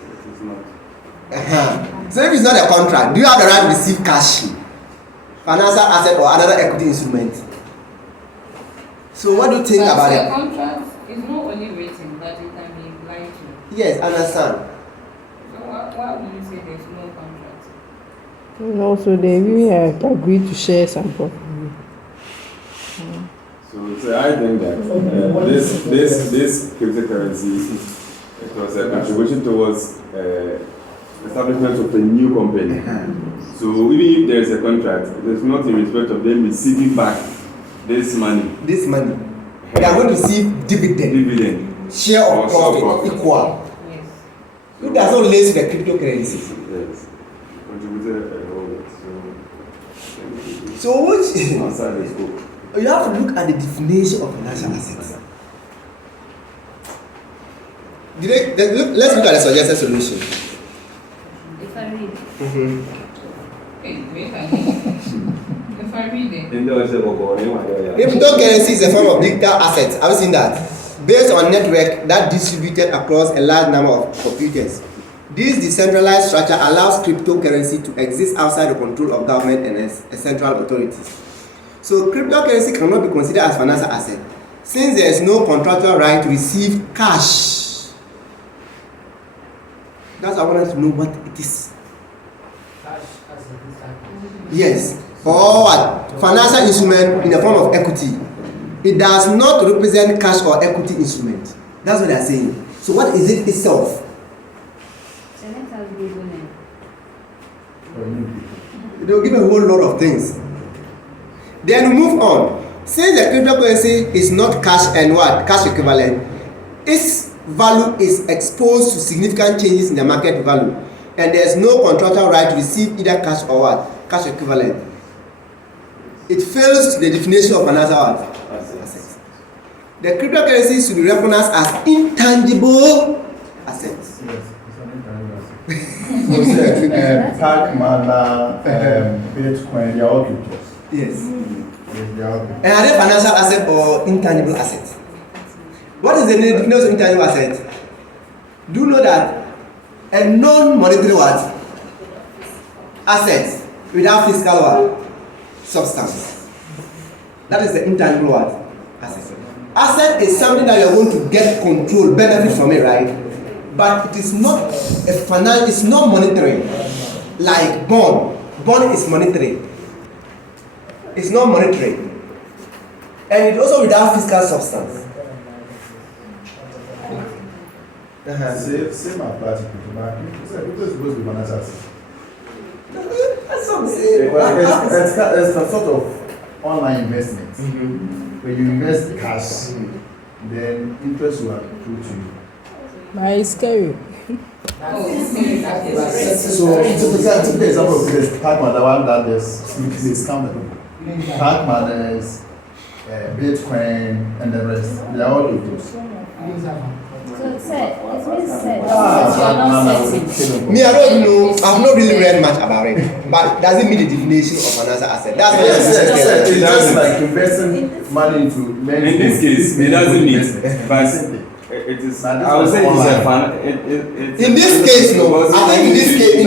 if it's not a contract, do you have the right to receive cash, financial asset, or another equity instrument? So what do you think about it? The contract is not only written, but it can be blind to. Yes, understand. So why would you say there's no contract? And also, they even agreed to share some profit. So I think that this cryptocurrency, it was a contribution towards establishment of a new company. So even if there is a contract, it is not in respect of them receiving back this money. This money, they are going to receive dividend, share of profit equal. Yes. Who does not relate to the cryptocurrency? Yes, contributed a whole lot. So which Outside the scope. you have to look at the definition of financial assets. Let's look at the suggested solution. If I read. Wait, if I read it. Cryptocurrency is a form of digital assets. Have you seen that? Based on network that distributed across a large number of computers. This decentralized structure allows cryptocurrency to exist outside the control of government and central authorities. So cryptocurrency cannot be considered as financial asset since there is no contractual right to receive cash. That's why I wanted to know what it is. Yes, or what? Financial instrument in the form of equity. It does not represent cash or equity instrument. That's what they are saying. So what is it itself? They will give a whole lot of things. Then we move on. Since the cryptocurrency is not cash and what? Cash equivalent, its value is exposed to significant changes in the market value, and there is no contractual right to receive either cash or what? Cash equivalent. It fails the definition of financial assets. The cryptocurrency should be recognized as intangible assets. Yes, it's an intangible asset. So, Pac-Man, Bitcoin, they are all cryptos. Yes. Yes, they are all cryptos. And are they financial asset or intangible assets? What is the definition of intangible asset? Do you know that a non-monetary what? Asset without physical what? Substance. That is the intangible what? Asset. Asset is something that you are going to get control, benefit from it, right? But it is not a financial, it's not monetary. Like bond. Bond is monetary. It's not monetary. And it's also without physical substance. Same applies to crypto, but crypto is supposed to be financial asset. That's what I'm saying. It's a sort of online investment. When you invest cash, then interest will accrue to you. But it's scary. So, typical example of this, Pac-Man, the one that is scam. Pac-Man is Bitcoin and the rest. They are all cryptos. Me, I don't know. I've not really read much about it, but does it mean the definition of financial asset? That's what Yes, it's just like doesn't. investing money into many In this case, it doesn't mean, but Simply. it is. Now, this I would was say it's a online. it's In this case, no. I think in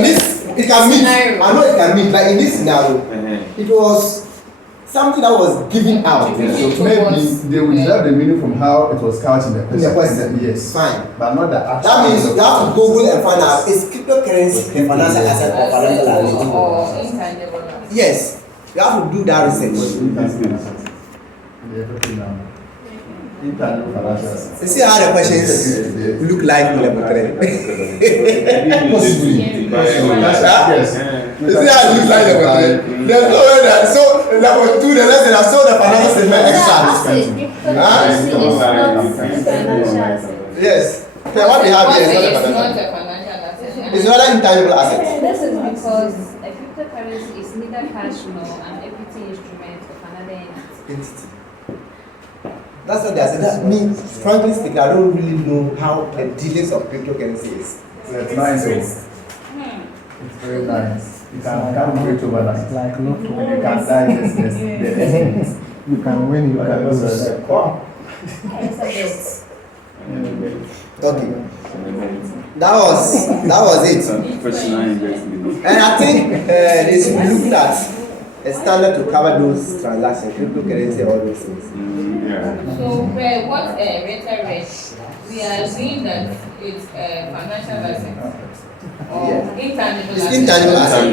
this, it can mean. Scenario. I know it can mean, like in this scenario, it was something that was given out. So maybe they will derive the meaning from how it was couched in the question. In the question. Yes. Fine. But not the actual. That means you have to Google and find out is cryptocurrency a financial asset or financial liability? Or intangible asset. Yes, you have to do that research. Intangible financial assets. You see how the questions look like in level 3. Possibly. Yes. Yeah. You see how it looks like level 3. There's no way that so level 2, the lesson I saw the financial statement extra. Yes. Okay, what we have here is not a It's financial. not a financial asset. It's not an intangible asset. This is because a cryptocurrency is neither cash nor an equity instrument of another entity. Entity. That's what they said. That means, frankly speaking, I don't really know how the dealings of cryptocurrency is. So it's nice. It's very nice. You can do it overnight. Like lotto. You can digest this. You can win, you You can can lose. also Okay. That was it. Professional investment. And I think they should be looking at a standard to cover those transactions, cryptocurrency, all those things. Yeah. So, what Rita read, we are saying that it's a financial asset or Yeah. intangible It's asset. intangible asset.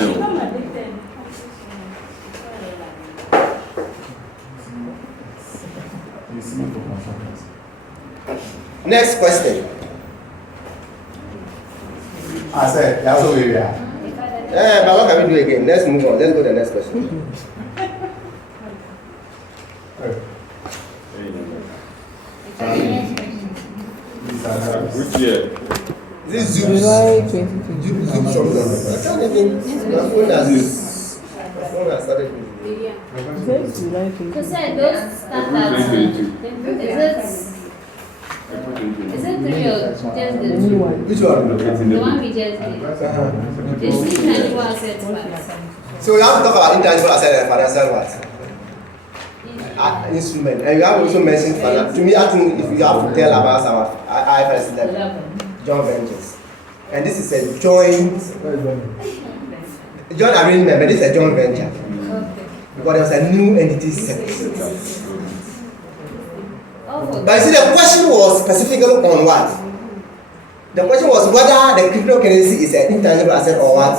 You see it for consultants. Next question. I said, that's what we are. But what can we do again? Let's move on. Let's go to the next question. Which year? This Zoom. July 2020. Zoom something. I can't even. My phone has started busy. Says July 2020. So say those standards, 2022. is it 3 or just the New 2? one. Which one? The one we just did. It's intangible assets part. So we have to talk about intangible asset and financial what? Instrument. And you have also mentioned finance. To me, I think if you have to tell about our IFRS 11, joint ventures. And this is a joint arrangement, but this is a joint venture. Because there was a new entity set. But you see, the question was specifically on what? The question was whether the cryptocurrency is an intangible asset or what?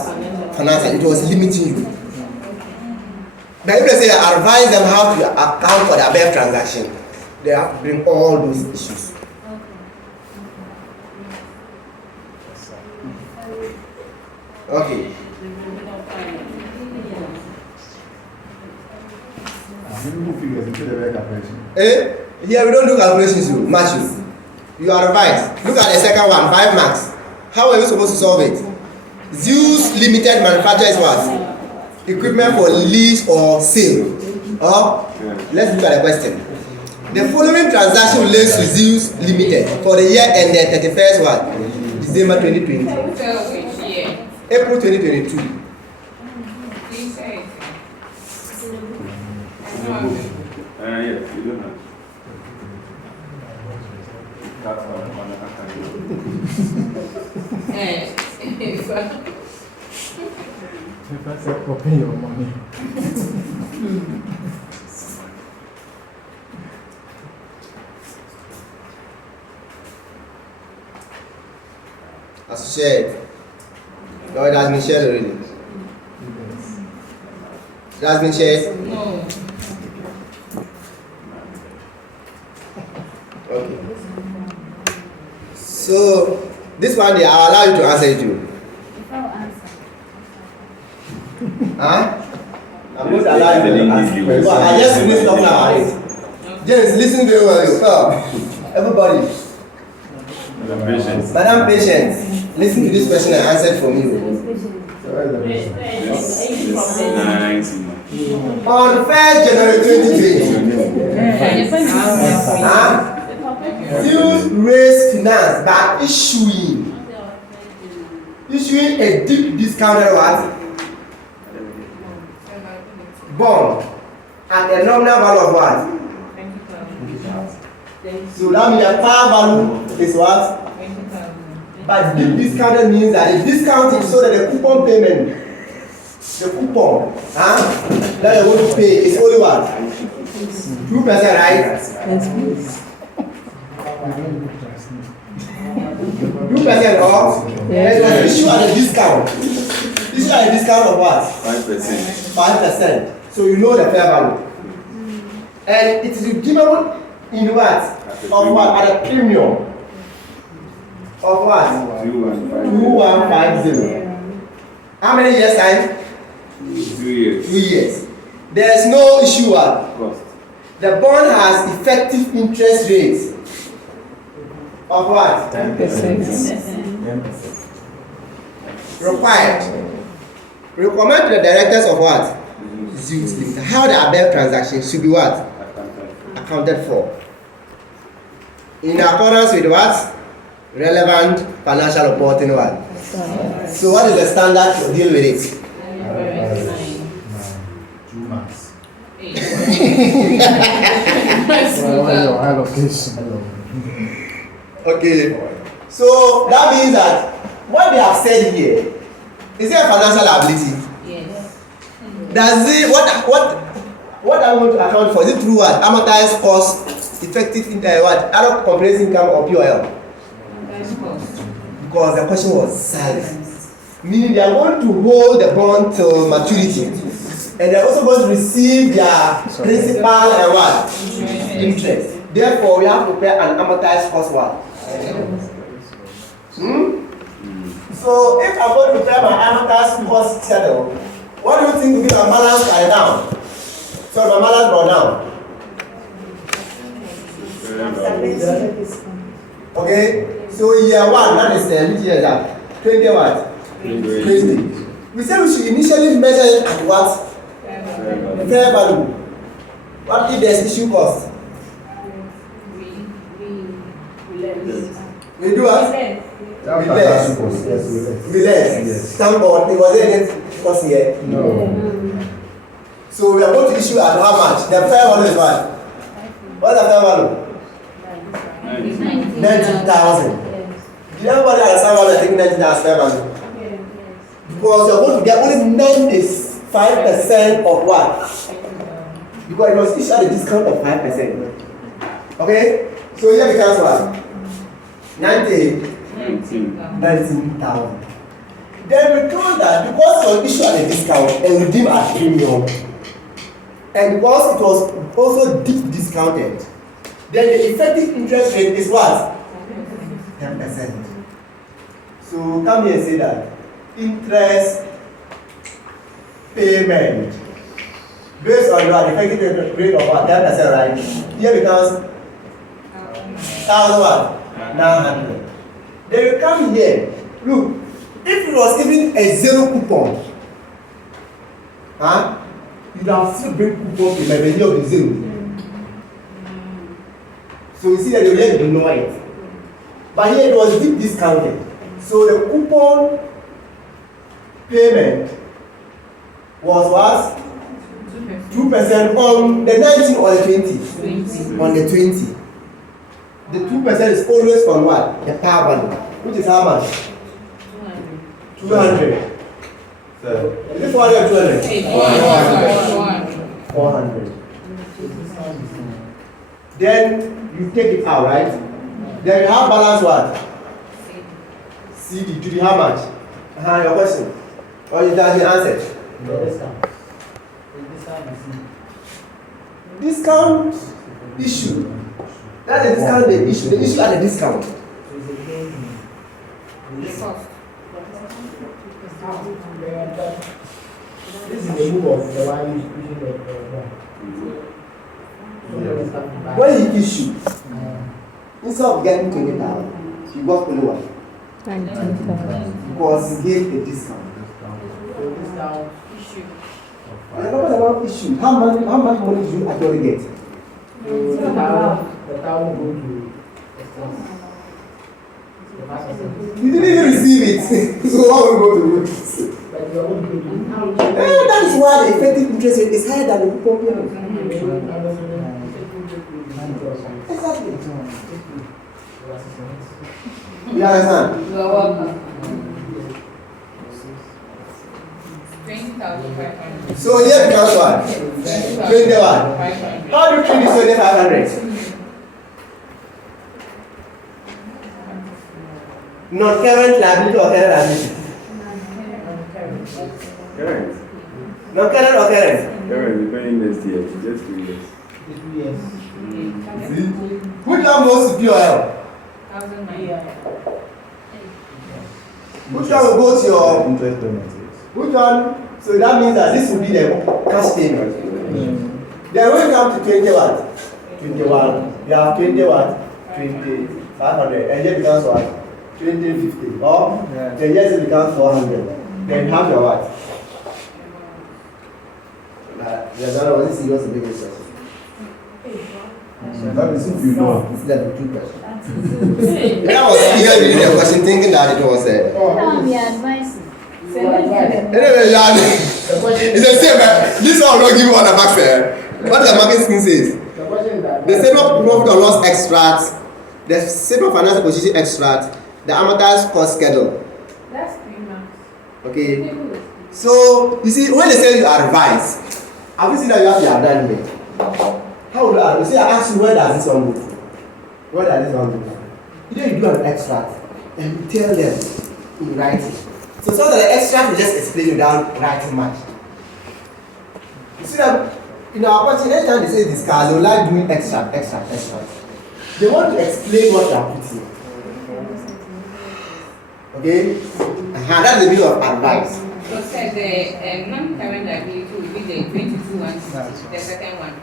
Financial. It was limiting you. But if they say I advise them how to account for the above transaction, they have to bring all those issues. Okay. Here we don't do calculations, you match you. You are advised. Look at the second one, 5 marks. How are you supposed to solve it? Zeus Limited manufacture is what? Equipment for lease or sale. Let's look at the question. The following transaction relates to Zeus Limited for the year ended 31st what? December 2020. So, which year? April 2022. Please say it. Yes, you don't have. If I say copy your money. As shared. No, it has been shared already. It has been shared. No. Okay. So this one they are allow you to answer it too. Huh? I'm going to allow you to answer. But I just finished talking about it. James, listen very well. Everybody. Madam Patience, listen to this question and answer it from you. On 1st January 2020. Huh? Zeus raised finance by issuing a deep discounted what? Bond at a nominal value of what? So that means the par value is what? But deep discounted means that the discount is so that the coupon payment, that you're going to pay is only what? 2%, right? Yes, please. 2% off. Yes. And issue at a discount. Issue at a discount of what? 5%. 5%. So you know the fair value. And it is redeemable in what? Of what? At a premium. Of what? 2150. How many years time? 2 years. 2 years. There is no issue at Cost. the bond has effective interest rates of what? 10%. Required. Recommend to the directors of what? Zeus Limited. How the above transaction should be what? Accounted for. In accordance with what? Relevant financial reporting what? So what is the standard to deal with it? 2 months. Okay. So that means that what they have said here, is there a financial liability? Yes. Does it what I want to account for? Is it through what? Amortized cost, effective what? Adult comprehensive income or POL? Because the question was silent. Meaning they are going to hold the bond till maturity. And they are also going to receive their principal and what? Interest. Therefore, we have to pay an amortized cost what? So if I'm going to pay my amortized cost schedule, what do you think will be my balance right now? So my balance brought down. Okay? So year one, that is which year is that? 20 what? 20. We said we should initially measure it at what? Fair value. What if there's issue cost? We do what? We less. We less. Yes. Thank God. It was any cost here. No. So we are going to issue at how much? The fair value is what? What's the fair value? 90,000. Did everybody understand why we are taking 90,000 as fair value? Because you are going to get only 95% of what? Because it was issued at a discount of 5%. Okay? So here becomes what? 19,000. Then we told that because it was issued at a discount and redeemed at premium, and because it was also deep discounted, then the effective interest rate is what? 10%. So come here and say that interest payment based on the effective rate of what? 10%, right? Here becomes 1,000 what? 900. Then you come here. Look, if it was given a zero coupon, you can still bring coupon to the value of the zero. So you see that you really don't know it. But here it was deep discounted. So the coupon payment was what? 2% on the 19 or the 20? On the 20. The 2% is always on what? The par value. Which is how much? 200. So, is it 400 or 200? 400. Then you take it out, right? Then you have balance what? CD. To be how much? Your question. Or you doesn't answer? Discount issue. That's the discount they issue. They issue at a discount. This is the move of the one using the When he issued, instead of getting 20,000, he got only what? 19,000. Because he gave a discount. So discount issue. The number about issue. How much money do you actually get? So the town go to You didn't even receive it. So how will you go to work? That is why the effective interest rate is higher than the coupon payment. Exactly. You understand? You are welcome. 20,500. So here becomes what? 21. How do you treat this 2,500? Non-current liability or current liability? Current. Non-current or current? Current, we're paying next year, just 2 years. See? Which one goes to POL? 1,000. Which one will go to your... Interest payment. Which one? So that means that this will be the cash payment. Then when you come to 20 what? 21. You have 20 what? 20,500. And here becomes what? 2050. Or then yes, it becomes 400. Then you have your what? There's another one. This is yours to make this question. That is if you know. This is the two question. That was here reading the question thinking that it was Now we are advising. anyway, it's the same. This one will not give you all the marks. What the market scheme says. The question is that. The statement of profit or loss extract, the statement of financial position extract, the amortized cost schedule. That's 3 months. Okay. So you see, when they say you advise, have you seen that you have your addendum? How would you see? I ask you, where does this one go? Where does this one go? You do an extract and you tell them in writing. So that the extract will just explain without writing much. You see that in our question, anytime they say discuss, they like doing extract. They want to explain what they are putting. Okay? That's the meaning of advice. So said the non-current liability will be the 22 one, the second one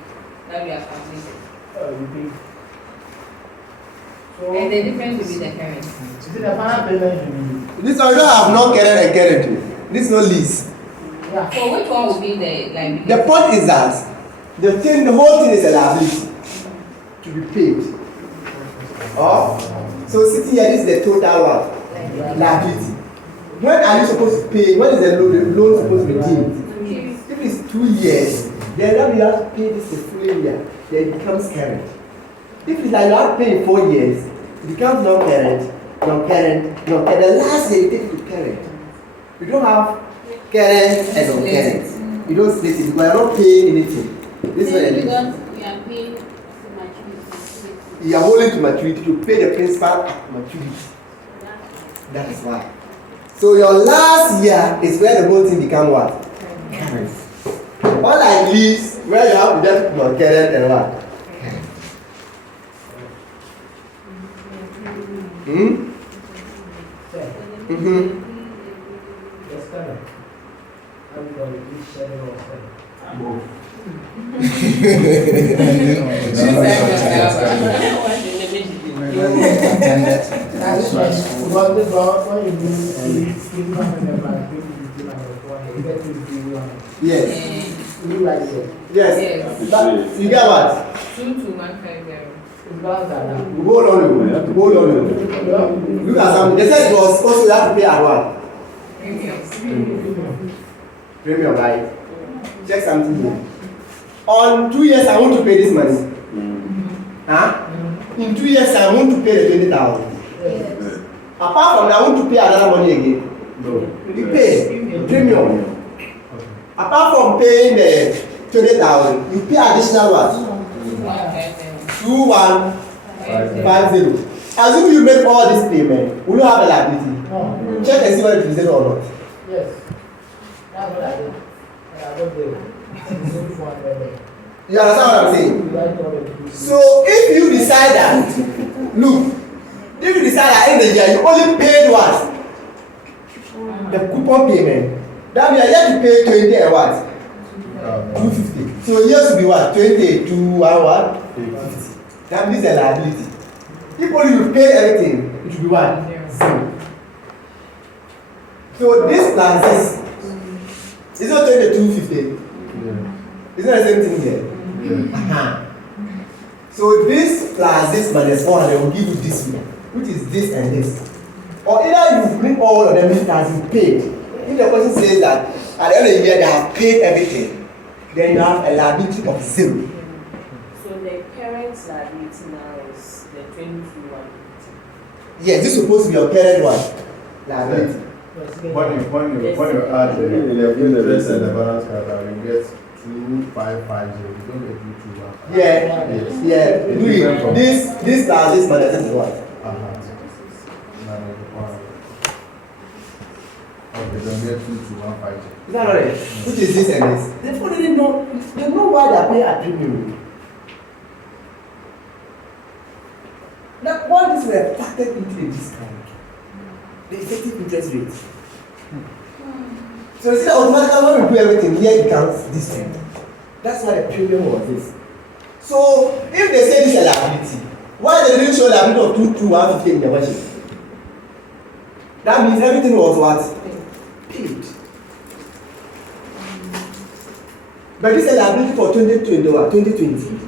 that we have completed. And the difference will be the current. Is it the final payment you need? This one we don't have non-current and current. This is no lease. Yeah. So which one will be the liability? The point is that the whole thing is a liability to be paid. Oh, so sitting here, this is the total one. Liability. When are you supposed to pay? When is the loan supposed to be redeemed? If it's 2 years, then you have to pay this the full year. Then it becomes current. If it's like you have to pay 4 years, it becomes non-current. The last year you take it to current. You don't have current and non-current. You don't split it because you are not paying anything. This is what it is. We are paying so much. You are holding to maturity to pay the principal at maturity. That is why. So your last year is where the whole thing become what? Current. Unlike lease, where you have to just non-current and what? Yes, current. I'm going to be sharing also. That's right. Because this one, when you do scheme and you get to the Yes. you like it. Yes. Yes. That, you get what? 22150. It's not that. Hold on. Look at something. They said it was also you have to pay at what? Premium, right? Check something here. On 2 years, I want to pay this money. Huh? In 2 years, I want to pay the 20,000. Yes. Apart from that, I want to pay another money again. No. You pay premium. Apart from paying the 20,000, you pay additional what? 2150. Assume you make all this payment, will you have a liability? No. Check and see whether it is there or not. Yes. That's what I did. I got there. You understand what I'm saying? So if you decide that, look, if you decide that in the year you only paid what? The coupon payment. That means you have to pay 20 and what? 250. So yours will be what? 20 to what? 50. That means a liability. If only you pay everything, it will be what? 0. So this plus this is not 2250. It's not the same thing here. So this plus this minus 400 will give you this one, which is this and this. Or either you bring all of them in as you paid. If the person says that at the end of the year they have paid everything, then you have a liability of 0. So the parent's liability now is the 22,150. Yes, this is supposed to be your parent one. Liability. When you add the interest and the balance capital, you get 2,550. You don't get 2,215. Yeah, Yes. yeah. This plus this minus this is what? Okay, then get 2,215. Is that right? Which is this and this? They already know. They know why they are paying a premium. Now, all this were factored into the discount, the effective interest rate. So you see that automatically when we do everything, here it counts this thing. That's why the premium was this. So if they say this is a liability, why they didn't show liability of 2,150 in the worksheet? That means everything was what? Paid. But this is a liability for 2020.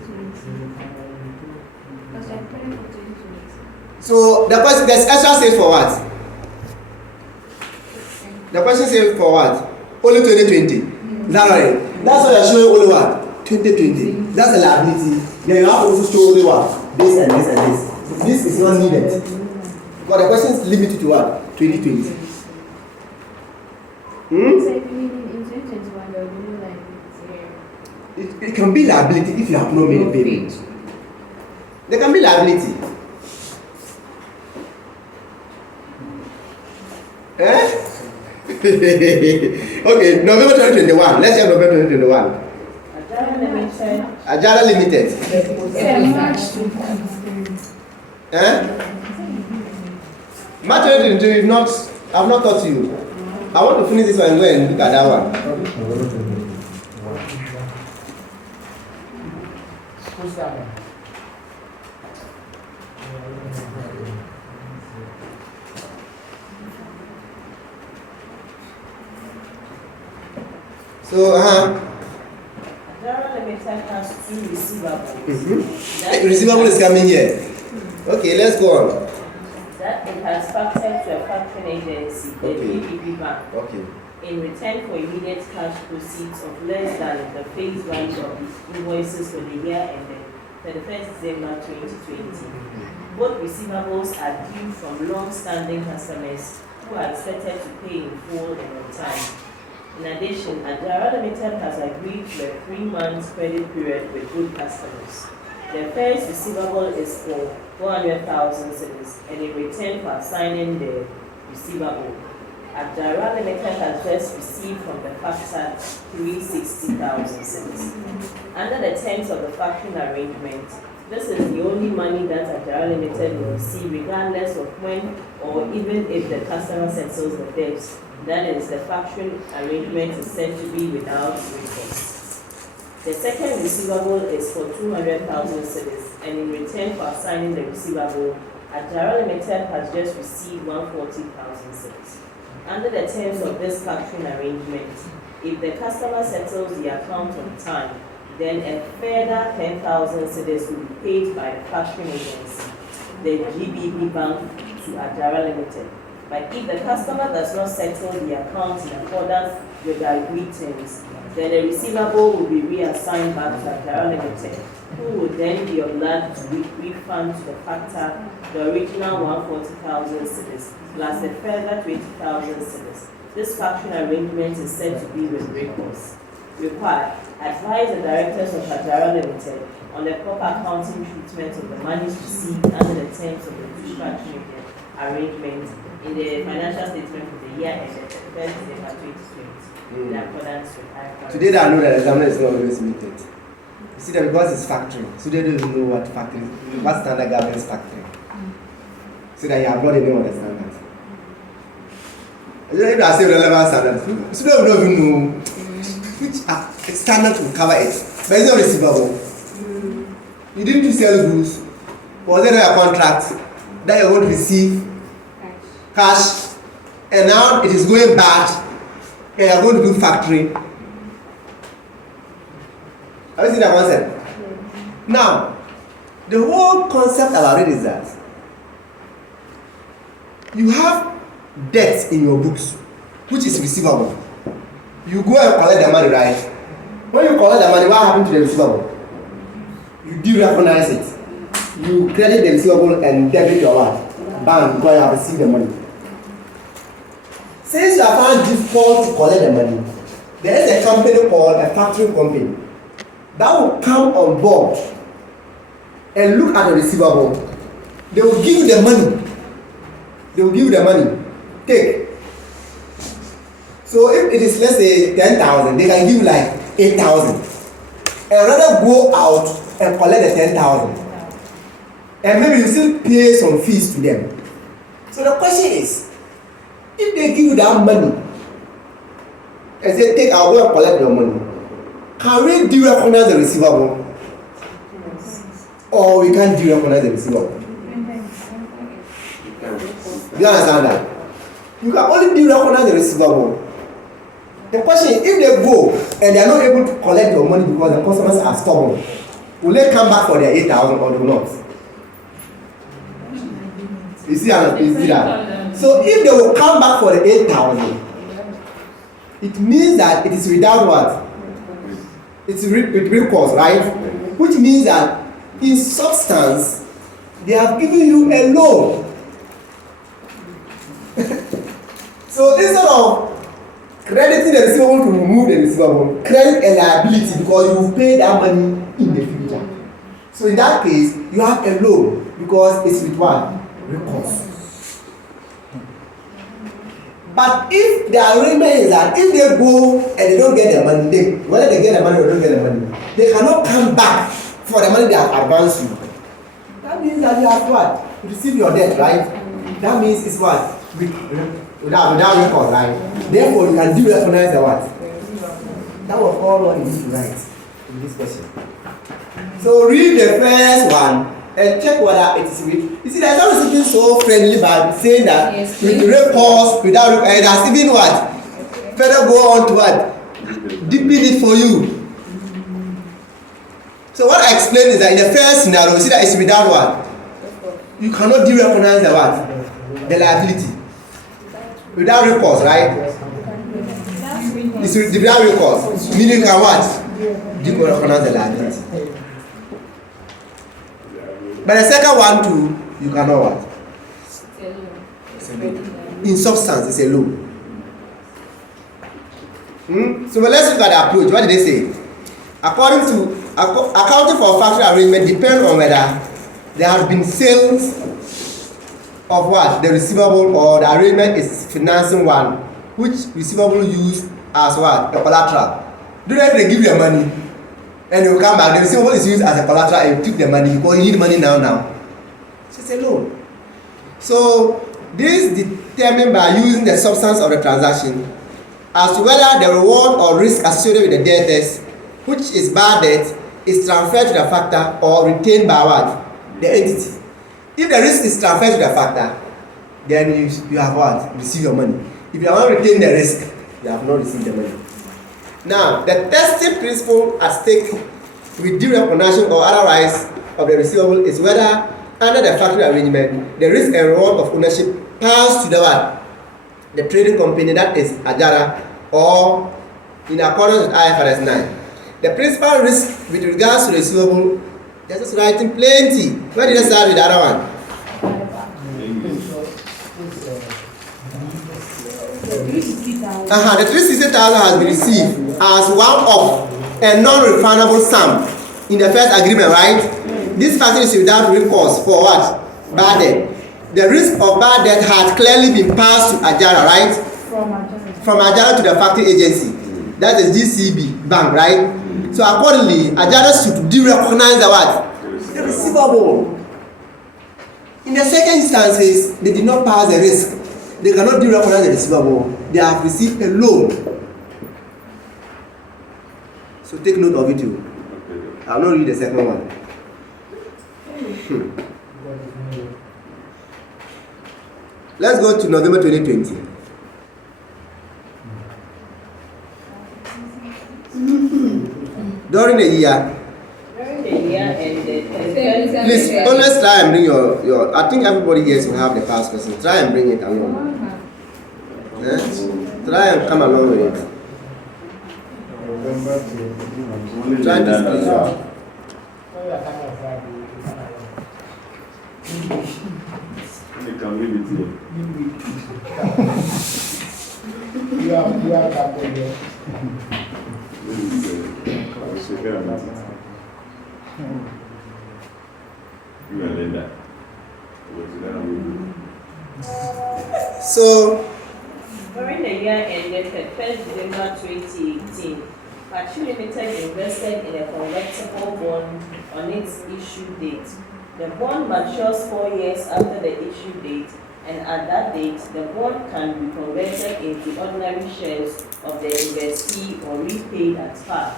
So the person, there's extra sales for what? The person says for what? Only 2020. Is that right? That's why you're showing only what? 2020. That's a liability. Then you have to also show only what? This and this and this. This is not needed. But the question is limited to what? 2020. So if you mean in 2021 there will be no liability. It can be liability if you have not made a payment. There can be liability. Eh? Okay, November 2021. Let's have November 2021. Ajara Limited. Eh? March 2022, I've not taught you. I want to finish this one and go and look at that one. Who's that one? So, Ajara Limited has 2 receivables. Receivable is coming here. Okay, let's go on. That it has factored to a factoring agency, the Okay. PPP Bank, Okay. in return for immediate cash proceeds of less than the phase value of the invoices for the year ended 31st December 2020. Both receivables are due from long-standing customers who are expected to pay in full and on time. In addition, Ajara Limited has agreed to a 3-month credit period with good customers. The first receivable is for 400,000 cedis, and in return for assigning the receivable, Ajara Limited has just received from the factor 360,000 cedis. Under the terms of the factoring arrangement, this is the only money that Ajara Limited will receive regardless of when or even if the customer settles the debts. That is, the factoring arrangement is said to be without recourse. The second receivable is for 200,000 cedis, and in return for assigning the receivable, Ajara Limited has just received 140,000 cedis. Under the terms of this factoring arrangement, if the customer settles the account on time, then a further 10,000 cedis will be paid by the factoring agency, the GBB Bank, to Ajara Limited. But if the customer does not settle the account in accordance with the agreed terms, then the receivable will be reassigned back to Ajara Limited, who will then be obliged to refund to the factor the original 140,000 cedis plus a further 20,000 cedis. This factoring arrangement is said to be with recourse. Required, advise the directors of Ajara Limited on the proper accounting treatment of the monies received under the terms of the restructuring arrangement in the financial statement for the year ended 31st December 2020, in accordance with IFRS. Today that I know that examiner is not always meted. You see that because it's factoring, so they don't even know what factoring, what standard governance factoring. So that you have not even understand that. You don't even say relevant standards. So they don't even know which standard will cover it. But it's not receivable. You didn't sell goods. Was there a contract that you're going to receive cash, and now it is going bad, and you're going to do factoring? Have you seen that concept? Now, The whole concept about it is that you have debt in your books, which is receivable. You go and collect the money, right? When you collect the money, what happens to the receivable? You de-recognize it. You credit the receivable and debit your what? Bank, because you have received the money. Since you have found difficult to collect the money, there is a company called a factoring company that will come on board and look at the receivable. They will give you the money. They will give you the money. Take. So if it is, let's say, 10,000, they can give you like 8,000. And rather go out and collect the 10,000. And maybe you still pay some fees to them. So the question is, if they give you that money and say, take, I'll go and collect your money, can we de-recognize the receivable? Or we can't de-recognize the receivable? Do you understand that? You can only de-recognize the receivable. The question is, if they go and they are not able to collect your money because the customers are stubborn, will they come back for their 8,000 or do not? You see that? So if they will come back for the 8,000, it means that it is without what? It's with recourse, right? Which means that in substance, they have given you a loan. So instead of crediting the receivable to remove the receivable, credit a liability because you will pay that money in the future. So in that case, you have a loan because it's with what? Recourse. But if the arrangement is that if they go and they don't get the money, whether they get the money or don't get the money, they cannot come back for the money they have advanced you. That means that you have what? Receive your debt, right? That means it's what? Without record, right? Therefore, you can de-recognize the what? That was all what you need to write in this question. So read the first one and check whether it is read. You see, there's not something so friendly by saying that with recourse, without record, it has even what? Further go on to what? Deepen it for you. So what I explained is that in the first scenario, you see that it's without what? You cannot de-recognize the what? The liability. Without recourse, right? It's without recourse. Meaning you can what? De-recognize the liability. But the second one too, you cannot what? In substance, it's a loan. So let's look at the approach. What did they say? According to accounting for factory arrangement depends on whether there have been sales of what? The receivable or the arrangement is financing one, which receivable used as what? A collateral. Do they give you the money and you come back, the receivable is used as a collateral and you took the money because you need money now. So it's a loan. So this is determined by using the substance of the transaction as to whether the reward or risk associated with the debtors, which is bad debt, is transferred to the factor or retained by what? The entity. If the risk is transferred to the factor, then you have what? Receive your money. If you have not retained the risk, you have not received the money. Now, the testing principle at stake with due recognition or otherwise of the receivable is whether under the factory arrangement, the risk and reward of ownership pass to the what? The trading company, that is Ajara, or in accordance with IFRS 9. The principal risk with regards to the receivable, there's just writing plenty. Where did I start with the other one? The 360,000 has been received as one of a non-refundable sum in the first agreement, right? This factor is without recourse for what? Bad debt. The risk of bad debt had clearly been passed to Ajara, right? From Ajara to the factory agency. That is GCB Bank, right? So accordingly, Ajara should de-recognize the what? The receivable. In the second instances, they did not pass the risk. They cannot de-recognize the receivable. They have received a loan. So take note of it too. I will not read the second one. Let's go to November 2020. During the year ended 31st Please, always try and bring your. I think everybody here will have the past person. Try and bring it along. Try and come along with it. Try to speak. You can leave it here. You are that way. This is I was shaking about it. You and Linda. So, During the year ended 31st December 2018, Pachi Limited invested in a convertible bond on its issue date. The bond matures 4 years after the issue date, and at that date, the bond can be converted into ordinary shares of the investee or repaid at par.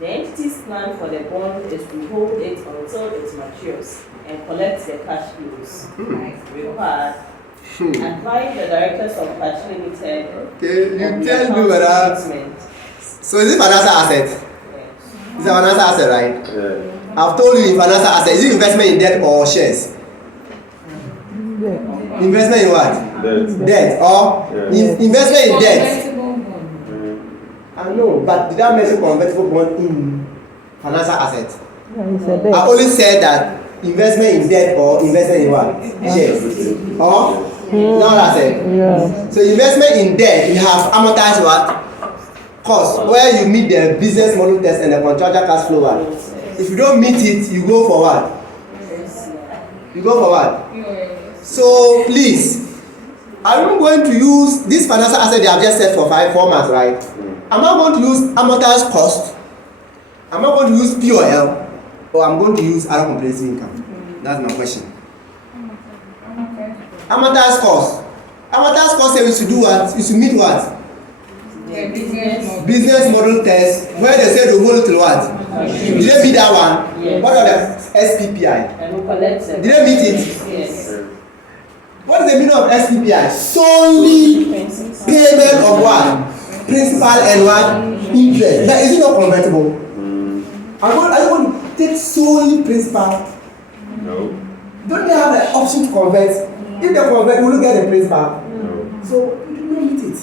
The entity's plan for the bond is to hold it until it matures and collect the cash flows required. Advise the directors of Pachi Limited. okay, you tell me whether. So is it financial asset? Yes. It's a financial asset, right? Yeah. I've told you in financial asset. Is it investment in debt or shares? Investment in what? Debt or investment in debt? I know, but did I mention convertible bond in financial asset? I only said that investment in debt or investment in what? Shares. Or not asset. Yeah. So investment in debt, you have amortized what? Cost, where you meet the business model test and the contractual cash flow one. If you don't meet it, you go for what? You go for what? So please, are you going to use this financial asset they have just set for 4 months, right? Am I going to use amortized cost? Am I going to use POL? Or I'm going to use other comprehensive income? That's my question. Amortized cost. Amortized cost is to do what? Is to meet what? Business model test, where they say to hold till what? Did they meet that one? Yes. What are the SPPI? And we collect them. Did they meet it? Yes. What is the meaning of SPPI? Solely payment of what? Principal and what? Interest. But is it not convertible? Are you going to take solely principal? No. Don't they have the option to convert? If they convert, will you get the principal? No. So you do not meet it.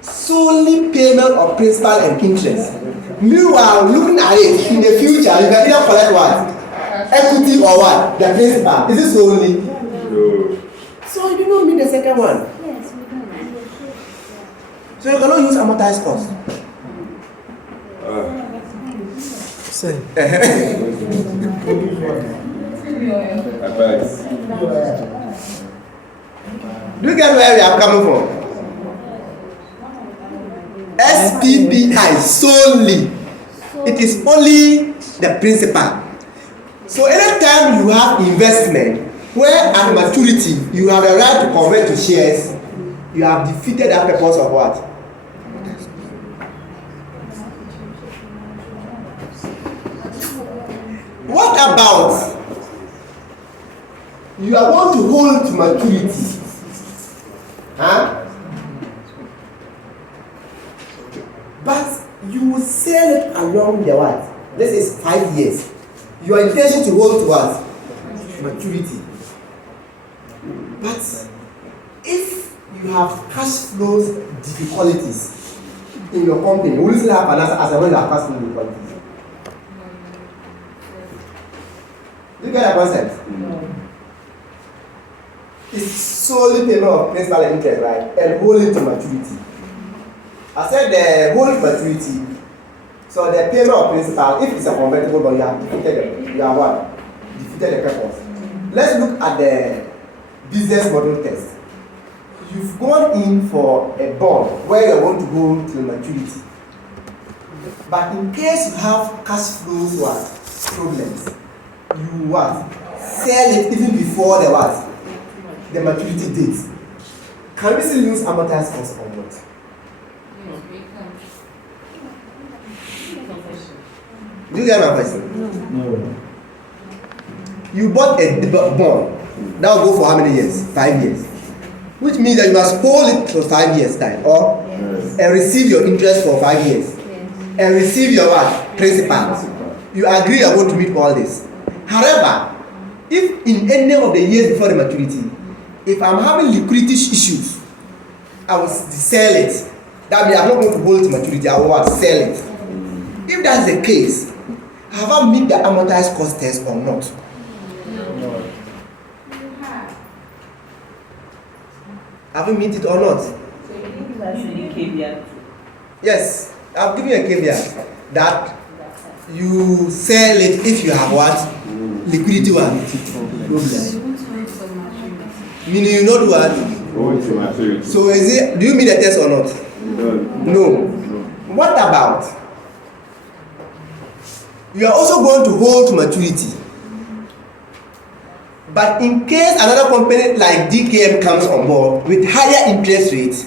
Solely payment of principal and interest. Meanwhile, looking at it in the future, you can either collect what? Equity or what? The principal. Is it solely? No. So you do not meet the second one. Yes, we do. So you cannot use amortized cost. Advice. Do you get where we are coming from? SPPI solely. It is only the principal. So anytime you have investment where at maturity you have the right to convert to shares, you have defeated that purpose of what? What about you are going to hold to maturity? Huh? But you will sell it along the what? This is 5 years. Your intention to hold to what? Maturity. But if you have cash flows difficulties in your company, will you still have financial asset when you have cash flow difficulties? Do you get that concept? It's solely payment of principal and interest, right? And holding to maturity. I said the whole maturity. So the payment of principal, if it's a convertible bond, you have defeated you have what? Defeated the purpose. Let's look at the business model test. You've gone in for a bond where you want to go to maturity. But in case you have cash flows what? Problems. You what? Sell it even before the what? The maturity date. Can we still use amortized cost or not? Do you get my question? No. You bought a bond that will go for how many years? 5 years. Which means that you must hold it for 5 years time or and receive your interest for 5 years. and receive your what? Principal. You agree you are going to meet all this. However, if in any of the years before the maturity, if I'm having liquidity issues, I will sell it. That means I'm not going to hold to maturity, I will sell it. If that's the case, have I meet the amortized cost test or not? No. Have you meet it or not? So you think that's any caveat? Yes, I've given you a caveat that you sell it if you have what? Liquidity one. Meaning you know what? So is it, do you meet the test or not? No. What about? You are also going to hold to maturity. But in case another company like DKM comes on board with higher interest rates,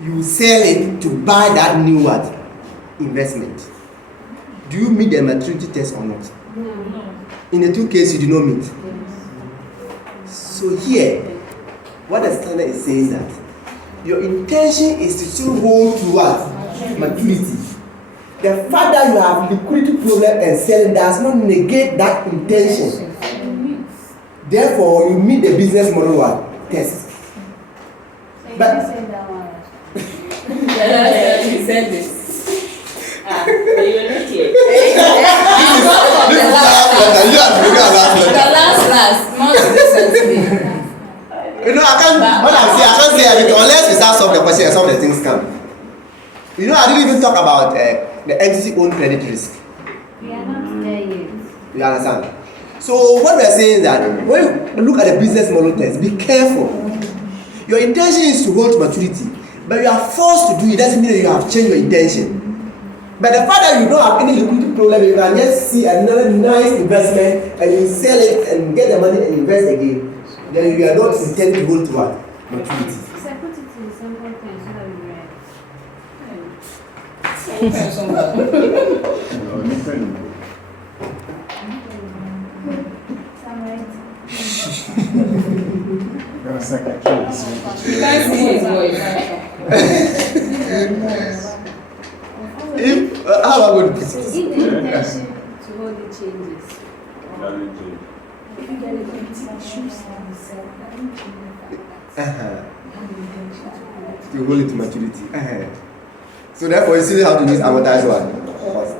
you sell it to buy that new what? Investment. Do you meet the maturity test or not? No. In the two cases, you do not meet. So here, what the standard is saying that your intention is to still hold to what? Maturity. The fact that you have liquidity problem and selling does not negate that intention. Therefore, you meet the business model what? Test. But He said this. But you're not yet. The last, not recently. You know, I can't say everything unless we start solve the question and some of the things come. You know, I didn't even talk about the entity own credit risk. We are not there yet. You understand? So what we are saying is that when you look at the business model test, be careful. Your intention is to hold to maturity, but you are forced to do it. Doesn't mean that you have changed your intention. But the fact that you don't have any liquidity problem, you can just see another nice investment and you sell it and get the money and invest again, then you are not intending to hold to what? Maturity. So I put it in simple terms so that we read. You can't see his voice. If, how am I going to put it? If the intention to hold it changes. If you get a liquidity issues and you sell, that will change. To hold it to maturity. So therefore, you see how to use amortized one first.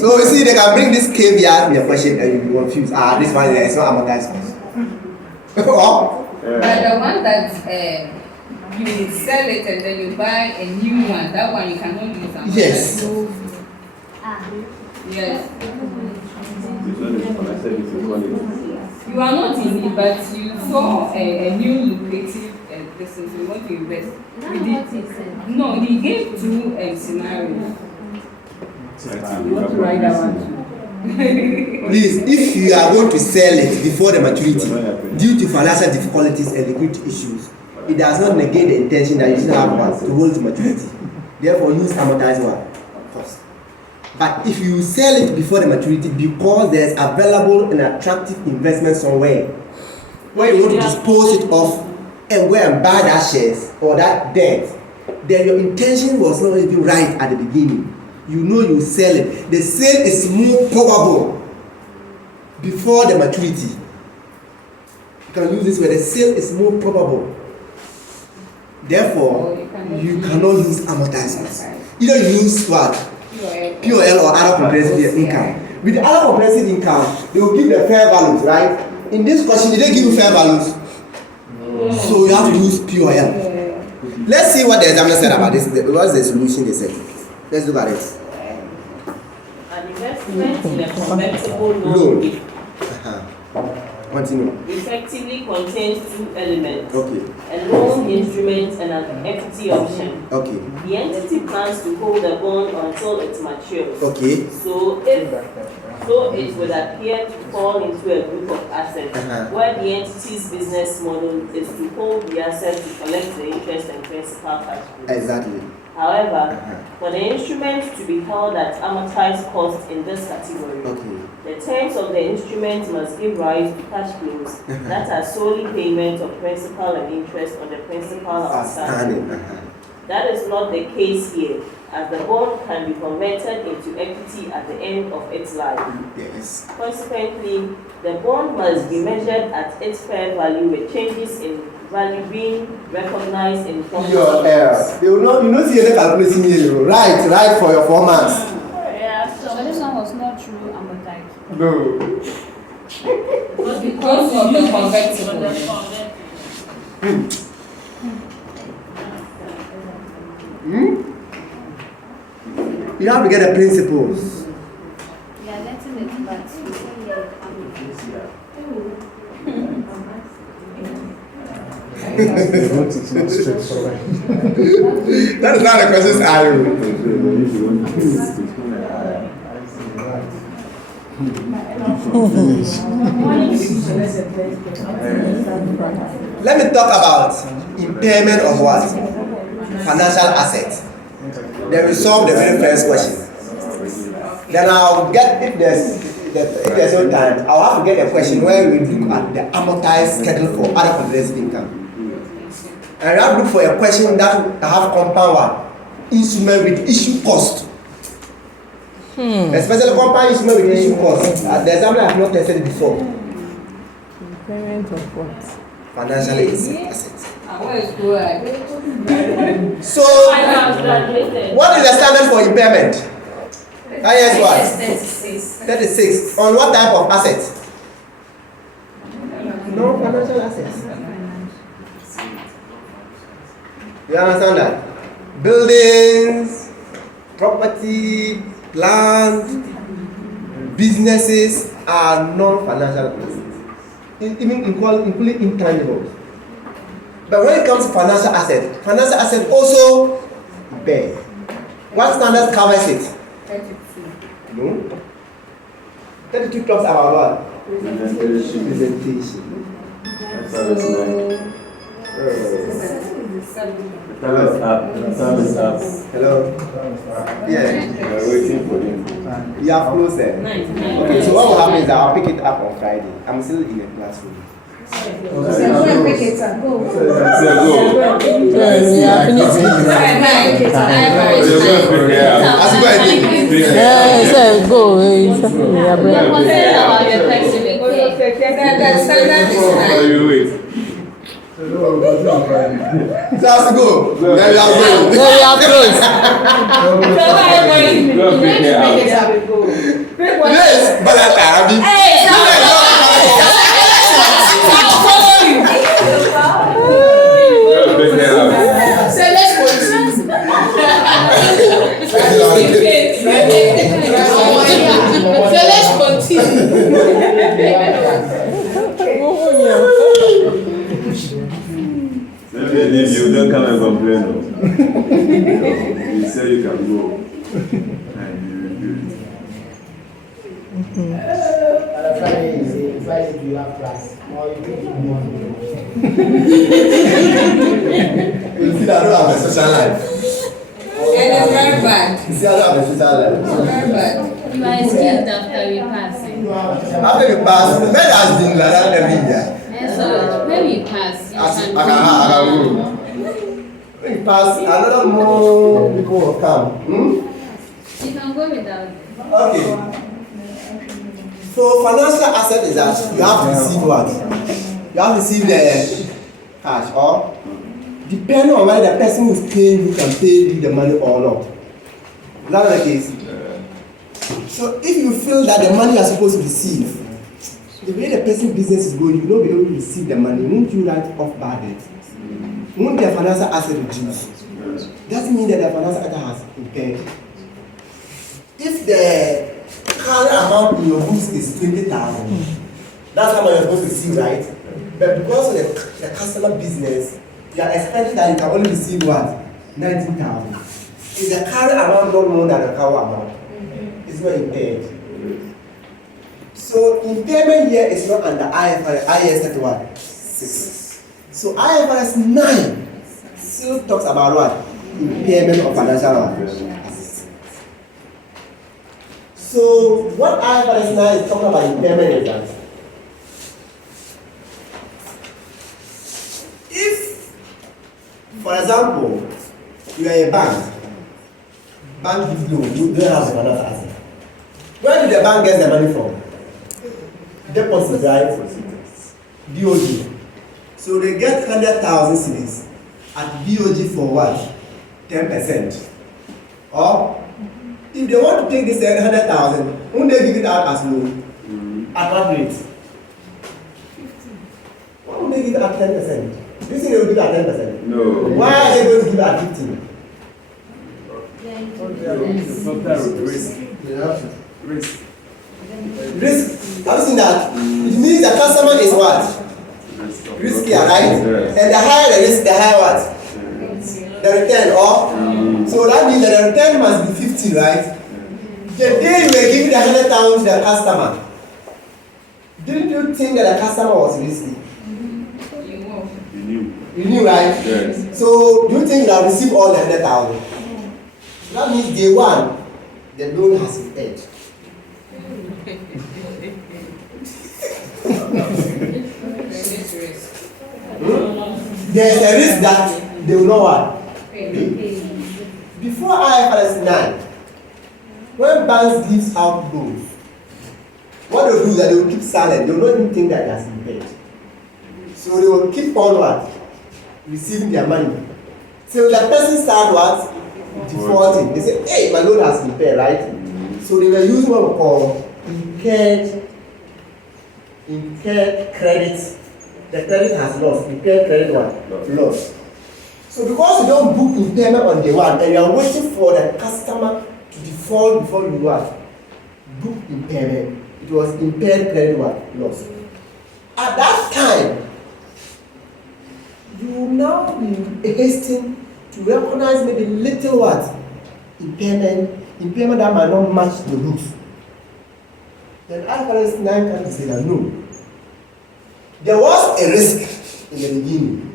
So you see, they can bring this caveat in the question and you'll be confused. This one is not amortized cost. But the one that you sell it and then you buy a new one, that one you cannot use amortized. Yes. Yes. You are not in it, but you saw a new lucrative business you want to invest. No, he gave two scenarios. You want to write that one too? Please, if you are going to sell it before the maturity due to financial difficulties and liquidity issues, it does not negate the intention that you should have one to hold to maturity. Therefore, use amortized one first. But if you sell it before the maturity because there's available and attractive investment somewhere where you want to dispose it off and go and buy that shares or that debt, then your intention was not even right at the beginning. You know you sell it. The sale is more probable before the maturity. You can use this where the sale is more probable. Therefore, you cannot use amortized. Either you use what? POL or other comprehensive income. With the other comprehensive income, they will give the fair values, right? In this question, did they give you fair values? No. So you have to use POL. Let's see what the examiner said about this. What's the solution they said? Let's look at it. An investment in a convertible loan Continue. effectively contains two elements. Okay. A loan instrument and an equity option. Okay. The entity plans to hold the bond until it matures. Okay. So it would appear to fall into a group of assets where the entity's business model is to hold the asset to collect the interest and principal cash flows. Exactly. However, for the instrument to be held at amortized cost in this category, the terms of the instrument must give rise to cash flows that are solely payment of principal and interest on the principal outstanding. That is not the case here, as the bond can be converted into equity at the end of its life. Yes. Consequently, the bond must be measured at its fair value with changes in value being recognized in form Your error. You know see any calculation here. Right for your 4 months. So this one was not true amortized. No. Because of the convertible. You have to get the principles. Yeah, letting it, but you say That is not the questions I Let me talk about impairment of what? Financial assets. Then we solve the very first question. Then I'll get, if there's no time, I'll have to get a question where we look at the amortized schedule for other comprehensive income. And I have to look for a question that have compound what? Instrument with issue cost. Especially compound instrument with issue cost. The example I have not tested before. Payment of what? Financial assets. So, what is the standard for impairment? IS what? 36. On what type of assets? No financial assets. You understand that? Buildings, property, land, businesses are non-financial assets. Even including intangibles. But when it comes to financial asset also bear. What standard covers it? 32. No. 32 talks about what? Presentation. Time is up. Hello? Yeah. We're waiting for him. You have closed there. Okay, so what will happen is that I'll pick it up on Friday. I'm still in the classroom. So go and pick it up. Go. Let's go. Then we are going. Yes, but that time. So let's continue. So let's If you don't come and complain, you say you can go. And you will do it. Friday, do you have class? Or you take it morning? You see that I don't have a social life. And it's very bad. You see I don't have a social life. Very bad. You are excused after we pass. After we pass, the man has been like that every year. And so when we pass, you I can can go. When we pass, another more people will come. You can go without them. Okay. So financial asset is that you have to receive what? You have to receive the cash, or depending on whether the person who is paying you can pay you the money or not. Is that not the case? So if you feel that the money you are supposed to receive, the way the person's business is going, you will not be able to receive the money. Won't you write off bad debt? Won't the financial asset reduce? Doesn't mean that the financial asset has impaired. If the current amount in your books is 20,000, that's how much you're supposed to receive, right? But because of the customer business, you are expecting that you can only receive what? 19,000. Is the current amount not more than the current amount? It's not impaired. So impairment here is not under IFRS 31. 6. So IFRS 9 still talks about what? impairment of financial assets. So what IFRS 9 is talking about impairment is that if, for example, you are a bank gives loan, you don't have the financial asset. Where did the bank get the money from? Deposit, right? BOG. So they get 100,000 cedis at BOG for what? 10%. Or if they want to take this 100,000, won't they give it out as loan? At what rate? Why would they give it at 10%? Do you think they will give it at 10%? No. Why are they going to give it at 15%? Risk. Have you seen that? It means the customer is what? Riskier, right? Yes. And the higher the risk, the higher what? The return, or? So that means that the return must be 50, right? The day you were giving the 100,000 to the customer, didn't you think that the customer was risky? You knew, right? Yes. So do you think you have received all the 100,000? That means day one, the loan has been paid. There is a risk that they will not what? Pay. Before IFRS 9, when banks give out loans, what they will do is that they will keep silent. They will not even think that it has been paid. So they will keep on what? Receiving their money. So the person starts what? Defaulting. They say, hey, my loan has been paid, right? So they were using what we call incurred credit. The credit has lost. Incurred credit what? Loss. So because you don't book impairment on day one and you are waiting for the customer to default before you what? Book impairment. It was impaired credit what? Loss. At that time, you will now be hastening to recognize maybe little what? Impairment that might not match the books. Then IFRS 9 can say that no. There was a risk in the beginning.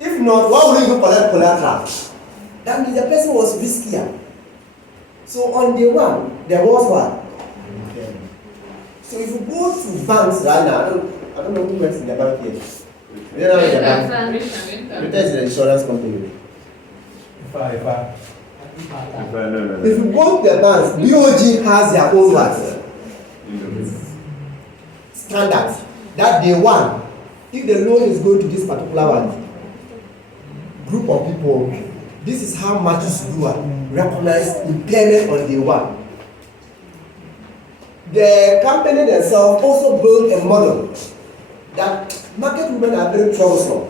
If not, why would you even collect collateral? That means the person was riskier. So on day one, there was what? So if you go to banks right now, I don't know who works in the bank here. You know in the bank. It is the insurance company. If you go to the banks, BOG has their own what? Standards. That day one, if the loan is going to this particular one, group of people, this is how much you do recognize impairment on day one. The company themselves also built a model that market women are very troublesome.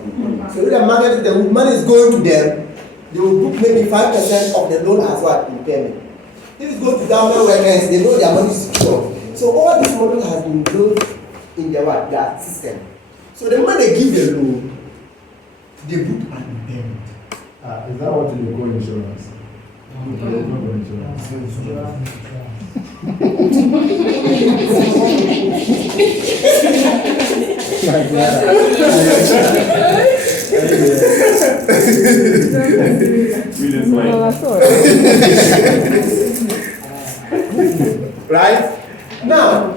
So if the market, the money is going to them, they will book maybe 5% of the loan as what impairment. If it goes to government workers, they know their money is secure. So all this model has been built in their system. So the moment they give the loan, they book an impairment. Is that what you call insurance? Right? Now,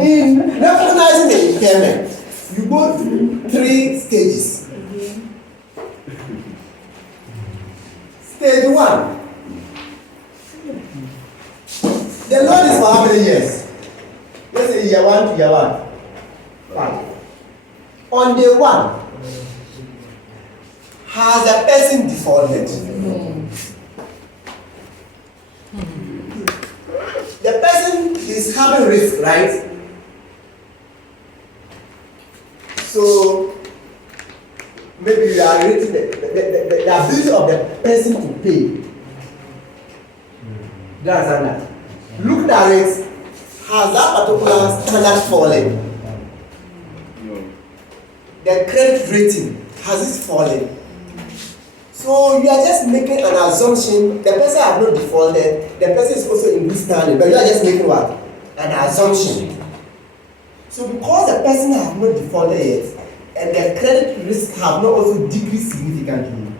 in recognizing the impairment, you go through 3 stages. Stage 1. The loan is for how many years? Let's say year 1 to year 1. 5. On day 1, has the person defaulted? The person is having risk, right? So maybe you are rating the ability of the person to pay. Do you understand that? Looking at it, has that particular standard fallen? No. The credit rating, has it fallen? So you are just making an assumption. The person has not defaulted. The person is also in good standing, but you are just making what? An assumption. So because the person has not defaulted yet, and the credit risk have not also decreased significantly,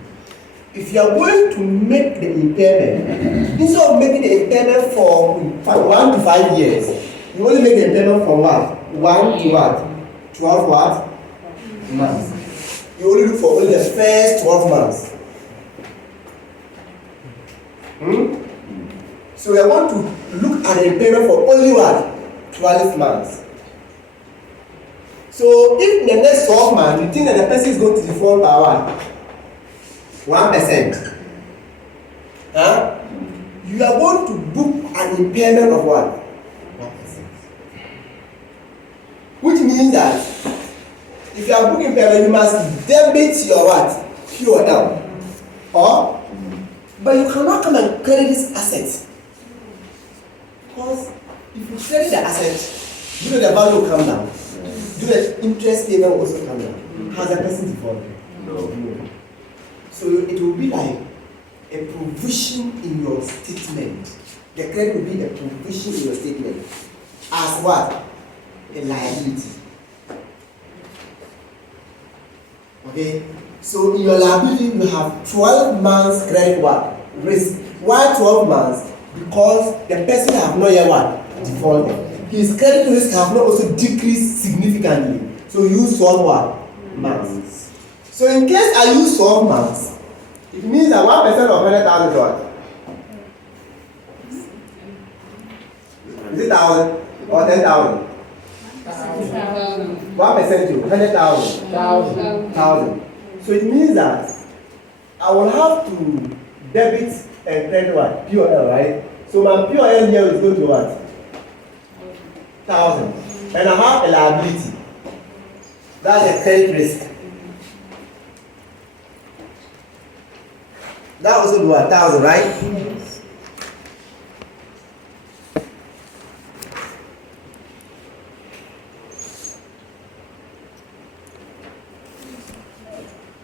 if you are going to make the impairment, instead of making the impairment for 1 to 5 years, you only make the impairment from what? 1 to what? 12 what? Months. You only look for only the first 12 months. So we are going to look at the impairment for only what? 12 months. So if in the next 12 months you think that the person is going to default by what? 1%. Huh? You are going to book an impairment of what? 1%. Which means that if you are booking impairment, you must debit your what? POL. Or, but you cannot come and credit this asset. Because if you credit the asset, you know the value will come down. Do the interest payment will also come down. Has the person defaulted? No. So it will be like a provision in your statement. The credit will be a provision in your statement. As what? A liability. Okay? So in your liability, you have 12 months credit what? Risk. Why 12 months? Because the person have not yet what? Defaulted. His credit risk have not also decreased significantly. So you use 12 what? Months. So in case I use 12 months, it means that 1% of 100,000 is what? Is it 1,000 or 10,000? 1% to 100,000. 1,000. So it means that I will have to debit and credit what? POL, right? So my POL here is going to what? 1,000. And I have a liability. That's a credit risk. That also do 1,000, right? Yes.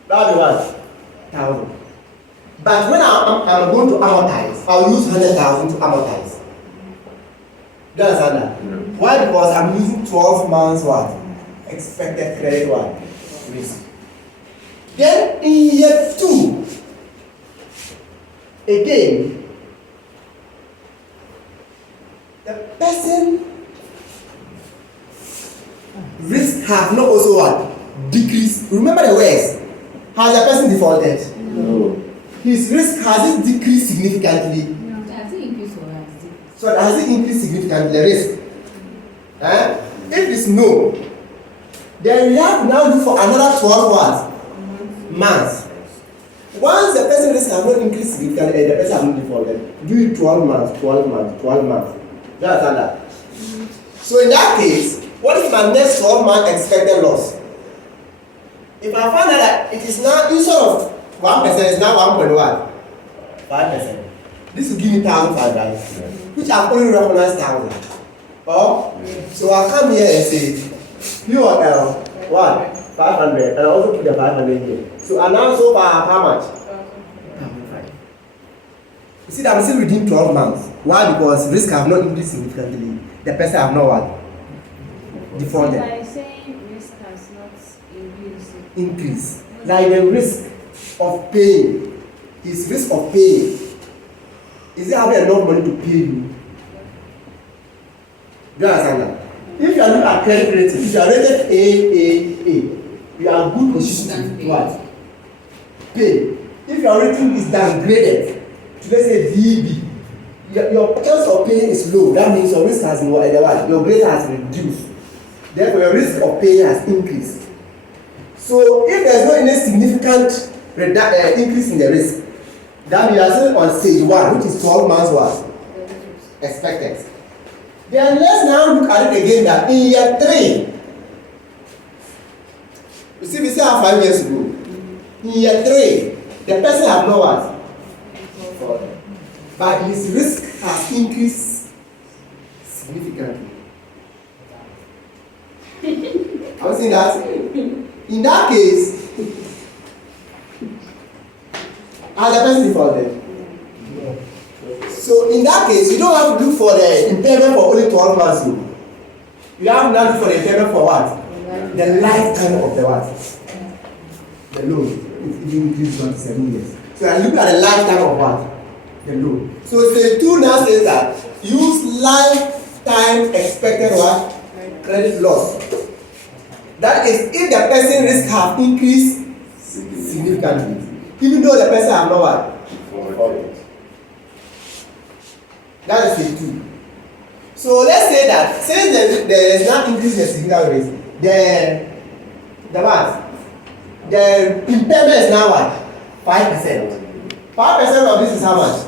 That will be what? 1,000. But when I'm going to amortize, I'll use 100,000 to amortize. Do you understand that? No. Why? Because I'm using 12 months what? Expected credit what? Risk. Then in year 2, again, the person risk have not also what? Decreased. Remember the words. Has the person defaulted? No. His risk has it decreased significantly? Has it increased or has it? So has it increased significantly, the risk? If it's no, then we have to now look for another 12 what? Months. Once the person risk has not increased significantly and the person has not defaulted, do it 12 months, 12 months, 12 months. Do you understand that? So in that case, what is my next 12 month expected loss? If I find out that it is now, instead of 1%, it's now 1.5%. This will give me 1,005, right? Which I've only recognized 1,000. Oh? So I come here and say, POL, what? 500, and I also put the 500 here. So I now so far how much? 1,005. You see that I'm still within 12 months. Why? Because risk have not increased significantly. The person have not what? Defaulted. By saying risk has not increased. Increase. Like the risk of paying. His risk of paying. Is it having enough money to pay you? Do you understand that? If you are looking at credit rating, if you are rated AAA, you are good position to what? Pay. If your rating is downgraded to let's say DB, your chance of paying is low. That means your risk has been what? Your grade has reduced. Therefore, your risk of paying has increased. So if there is no any significant increase in the risk, that means you are still on stage 1, which is 12 months what? Expected. Then let's now look at it again that in year 3, you see we still have 5 years to go. In year 3, the person have no what? But his risk has increased significantly. Have you seen that? In that case, has the person defaulted? So in that case, you don't have to look for the impairment for only 12 months. You have to now look for the impairment for what? The lifetime of the what? The loan. If you increase 27 years. So I look at the lifetime of what? The loan. So stage 2 now says that use lifetime expected what? Credit loss. That is if the person risk have increased significantly, even though the person have not what? That is stage 2. So let's say that since there is not increase in significant risk, the what? The impairment is now what? 5%. 5% of this is how much?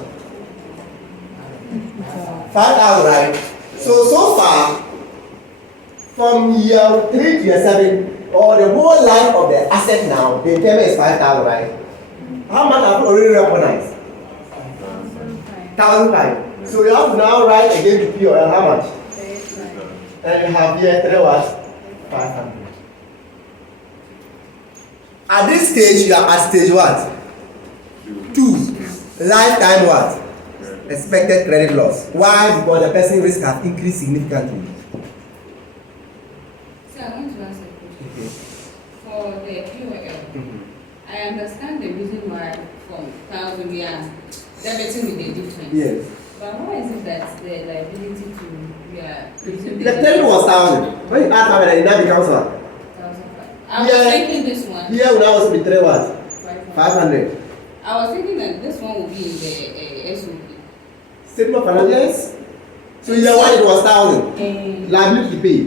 5,000, right? So far, from year 3 to year 7, or the whole life of the asset now, the impairment is 5,000, right? How much have you already recognized? 1,500. So you have to now write again to POL how much? And you have here 3 what? 500. At this stage, you are at stage what? 2. Lifetime what? Expected credit loss. Why? Because the person risk has increased significantly. So I want to ask a question. For the POL, I understand the reason why from 1,000 we are debiting with the difference. Yes. But why is it that the liability to we are using The credit was 1,000. When you add 1,000, it now becomes what? 1,500? I was thinking this one. Here will now also be 3 what? 500. 500. I was thinking that this one will be in the SOP. Statement of financials. So year 1 it was 1,000. Liability pay.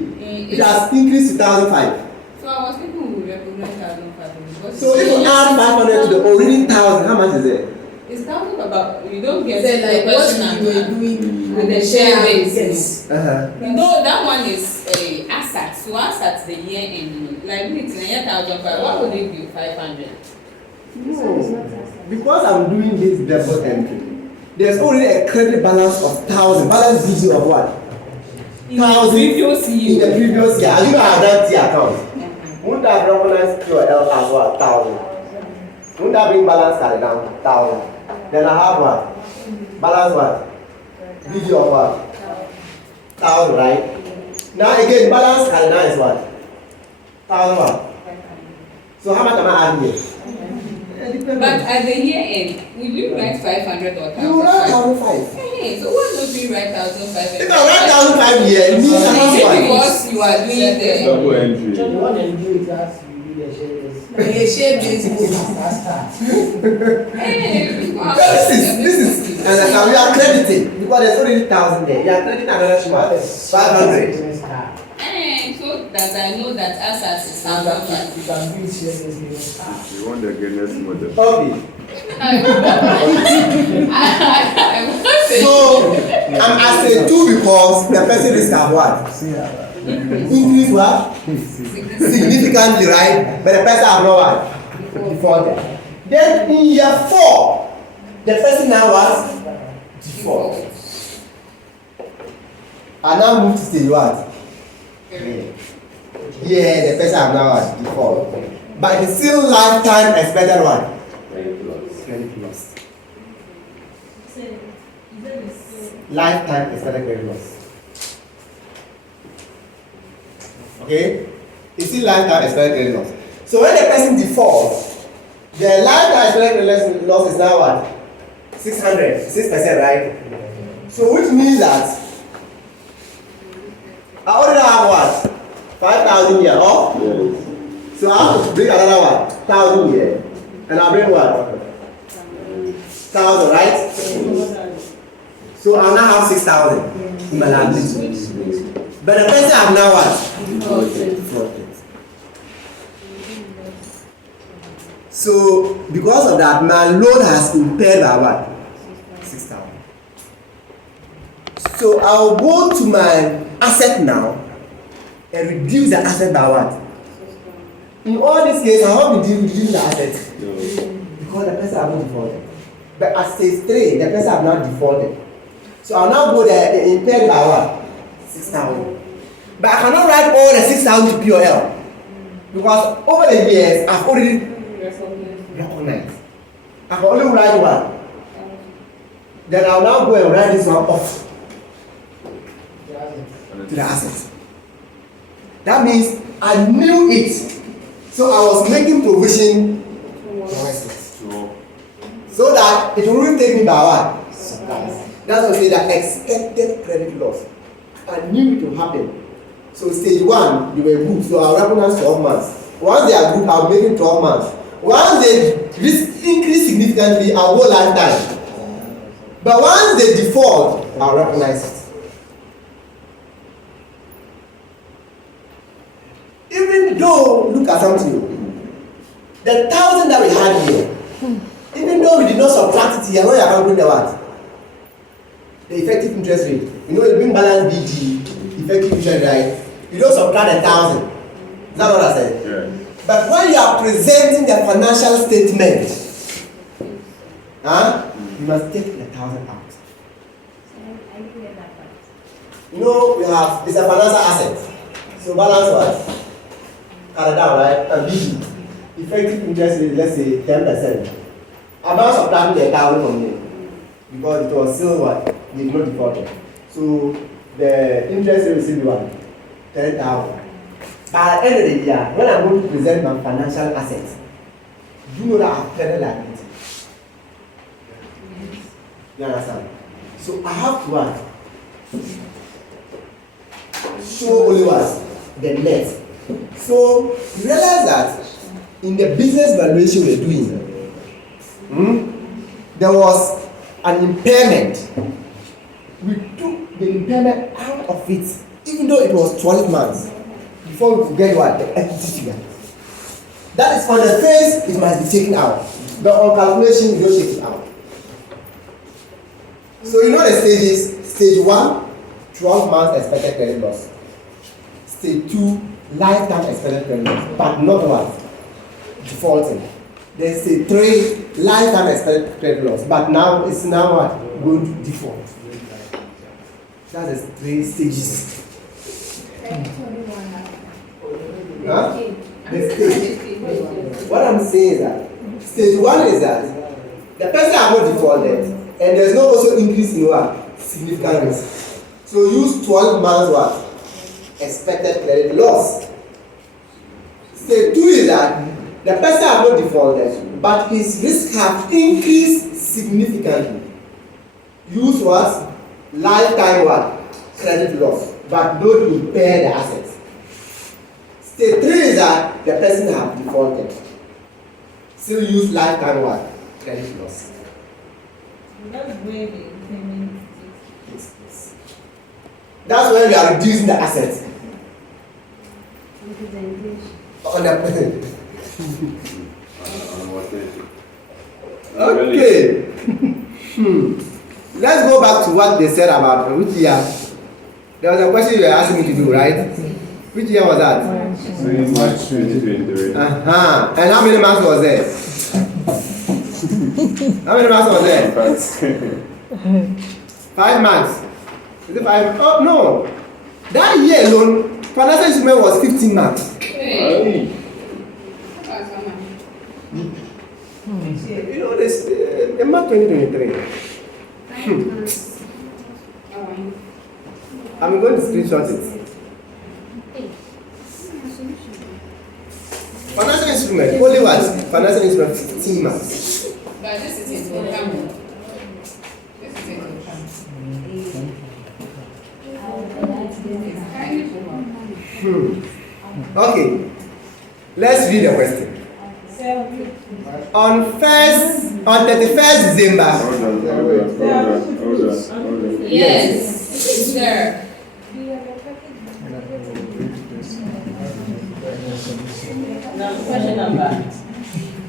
It has increased to 1,500. So I was thinking we will recognize 1,500. So if you add 500 to the already 1,000, how much is it? It's talking about you don't get Say like the what question you were and doing with the share base. Yes. You know that one is a asset. So asset the year end liability na year 1,500. Why would it be 500? No. Because I'm doing this debit entry, there's already a credit balance of 1,000. Balance video of what? 1,000 in the previous year. As you know, I have done T account. Wouldn't have recognized QL as what? 1,000. Wouldn't have been balance carried down? 1,000. Then I have what? Balance what? Video of what? 1,000, right? Now again, balance carried down is what? 1,000 what? So how much am I adding here? But at the year end, will you write 500 or 1,000? You will write 1,500. Hey, so why don't we write 1,500? If I write 1,500 here, it means I have Is it to because you are doing the Double entry. So the one that you do it as you do the shares. A share base This is and we are crediting because there's already 1,000 there. You are crediting another what? 500. so that I know that assets is And something. you can do it shares business. You want the Guinness model. Okay. I So I'm at a 2 because the person risk have what? Increase what? Significantly, right? But the person have not what? Defaulted. Then in year 4, the person now what? Default. I now move to stage what? Yeah, the person have now what? Default. But it's still lifetime expected what? Credit loss. Lifetime expected credit loss. Okay? It's still lifetime expected credit loss. So when the person defaults, the lifetime expected credit loss is now what? 600, 6%, right? So which means that I already have what? 5,000 here, oh? Yes. So I have to bring another what? 1,000 here. And I'll bring what? 1,000, right? So I'll now have 6,000 in my liability. But the person have now what? Defaulted. So because of that, my loan has impaired by what? 6,000. So I'll go to my asset now and reduce the asset by what? In all these cases, I won't be reducing the asset because the person have not defaulted. But at stage 3, the person have not defaulted. So I'll now go there and impair by what? 6,000. But I cannot write all the 6,000 to POL because over the years I've already recognized. I can only write one. Then I'll now go and write this one off to the assets. That means I knew it. So I was making provision for assets. But it will take me by what? Surprise. That's why I say that expected credit loss. I knew it would happen. So stage 1, you were good. So I'll recognize 12 months. Once they are good, I'll make it 12 months. Once they increase significantly, I'll go lifetime. But once they default, I'll recognize it. Even though, look at something, the 1,000 that we had here, even though we did not subtract it here, when you are calculating the what? The effective interest rate. You know, you bring balance BG, effective interest rate, you don't subtract 1,000. Is that what I said? Yeah. But when you are presenting the financial statement, you must take 1,000 out. You know, we have, it's a financial asset. So balance what? Cut it down, right? And BG. Effective interest rate, let's say 10%. I'm not subtracting the 1,000 from here. Because it was still what? They did not default. So the interest rate will still be what? 10,000. By the end of the year, when I'm going to present my financial assets, you know that I've credit liability. You understand? So I have to what? Show only what? The net. So you realize that in the business valuation we're doing, there was an impairment. We took the impairment out of it, even though it was 12 months, before we could get what? The equity figure. That is on the face, it must be taken out. But on calculation, you don't take it out. So you know the stages. Stage 1, 12 months expected credit loss. Stage 2, lifetime expected credit loss, but not what? Defaulting. Then stage 3, lifetime expected credit loss, but now it's now what? Going to default. That's the 3 stages. Huh? The stage. What I'm saying is that stage 1 is that the person has not defaulted, and there's no also increase in what? Significant risk. So use 12 months what? Expected credit loss. Stage 2 is that the person has not defaulted, but his risk have increased significantly. Use what? Lifetime what? Credit loss, but don't impair the assets. Stage 3 is that the person have defaulted. Still use lifetime what? Credit loss. That's where the impairment Yes, yes. That's when we are reducing the assets. On the okay. Let's go back to what they said about which year. There was a question you were asking me to do, right? Which year was that? March 2023. And how many months was there? How many months was there? 5 months. Is it 5? Oh no. That year alone, financial instrument was 15 months. Hey. You know this in March 2023. I'm going to screenshot it. Financial instrument, only what? Financial instrument 15 months. But this is it will come. This is it will come. Okay. Let's read the question. On 31st December. Hold on. Yes, sir. Now, question number.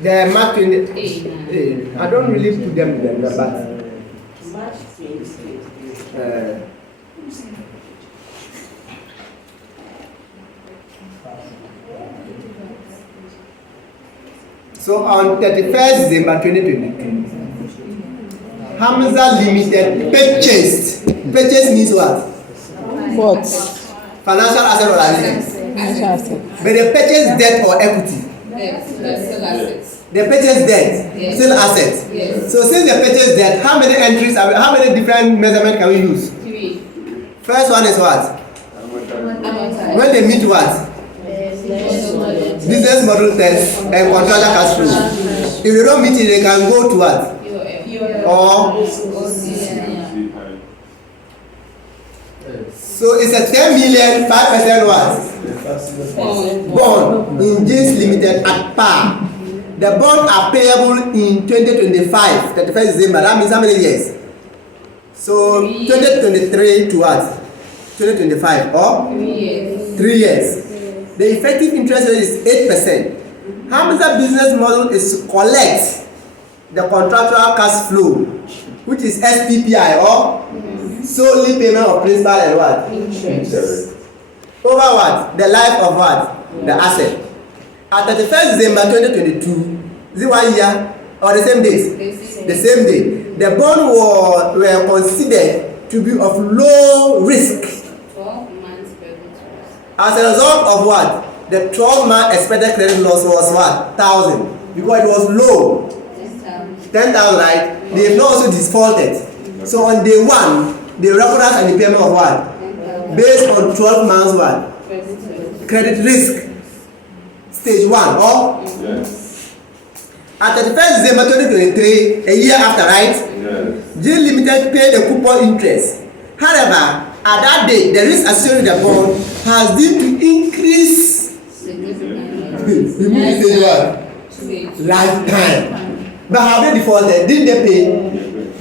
The March 28. I don't really put them in the but March 2023. So on 31st December 2022, Hamza Limited purchased. Purchase means what? What? Financial asset or liability. But they purchase debt or equity. That's still assets. They purchase debt, Yes. still assets. Yes. So since they purchase debt, how many entries? How many different measurements can we use? 3. First one is what? Amortize. When they meet what? Business model test and contractual cash flow. If they don't meet it, they can go to what? or so it's a 10 million 5% what? Bond in James Limited at par. The bonds are payable in 2025, 31st December. That means how many years? So 2023 to what? 2025 or 3 years. The effective interest rate is 8%. Hamza business model is to collect the contractual cash flow, which is SPPI or solely payment of principal and what? Interest. Over what? The life of what? The asset. At 31st December 2022, is it 1 year or the same days? The same day. The bond were considered to be of low risk. 12 months credit risk. As a result of what? The 12-month expected credit loss was what? 1,000. Because it was low. 10,000, right? They have not also defaulted. So on day one, they recognize an impairment of what? Based on 12 months what? Credit risk. Stage 1 or? Yes. At 31st December 2023, a year after, right? Yes. J Limited paid the coupon interest. However, at that date, the risk associated with the bond has been to increase. Stage 1. Lifetime. But have they defaulted? Didn't they pay?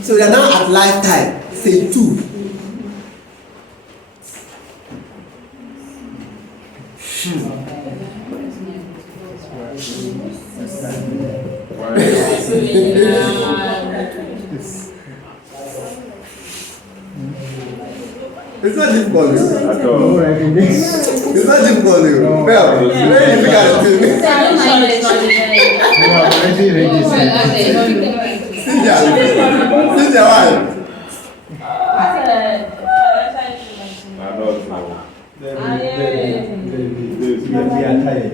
So they are now at lifetime. Stage 2. It's not difficult. At all. It's not difficult. Well, very difficult. Cynthia, why? We are tired.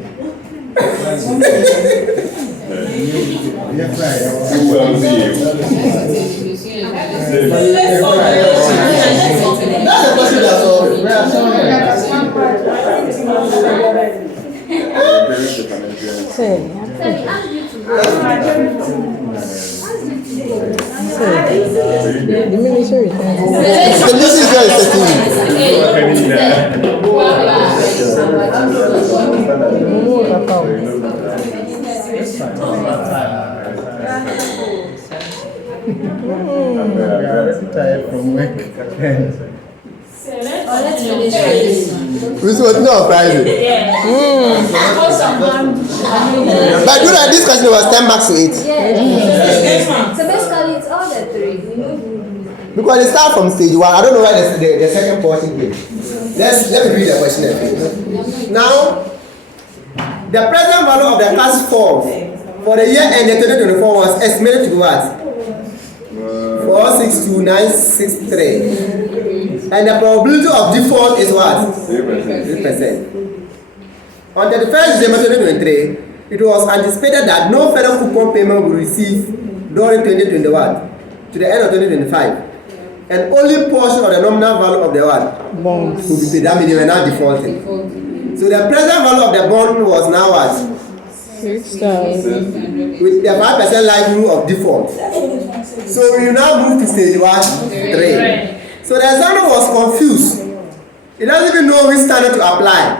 That's the question that's all. The ministry returns. The ministry is very Tired from work. Which was not Friday. But you know, this question was 10 marks to it. So basically, it's all the three. Because they start from stage 1. I don't know why the second portion came. Let me read the question again. Now, the present value of the cash form for the year ended 2024 was estimated to be what? 462,963. And the probability of default is what? 3%. On 31st December 2023, it was anticipated that no further coupon payment will receive during 2021 to the end of 2025. And only portion of the nominal value of the what? Bonds. Will be paid. That means they were now defaulting. So the present value of the bond was now what? 6,000. With the 5% likelihood of default. So we now move to stage 3. So the examiner was confused. He doesn't even know which standard to apply.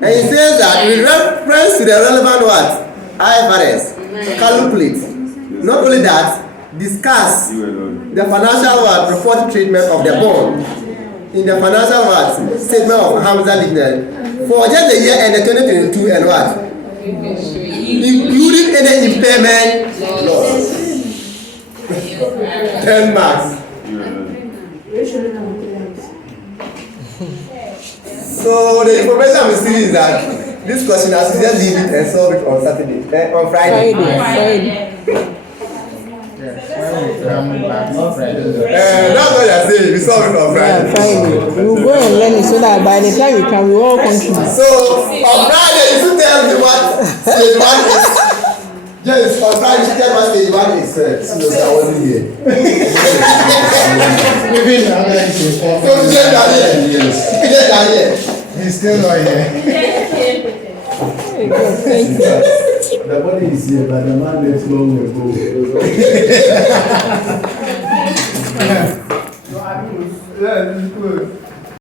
And he says that with reference to the relevant what? IFRS. Calculate. Not only that, discuss the financial what? Report treatment of the bond in the financial what? Statement of Hamza Limited for just the year ended 2022 and what? Including any impairment loss. 10 marks. So the information I'm receiving is that this question has to just leave it and solve it on Saturday, on Friday. That's what you're saying. We solve it on Friday. Yeah, Friday. We will go and learn it so that by the time we can, we all contribute. So on Friday, you should tell me what stage 1 is. Yes, on Friday, you tell what stage 1 is. So I wasn't here. So today you are here. He's still not here. Very good. Thank you. The body is here, but the man left long ago. No, I mean, Yeah, it's good.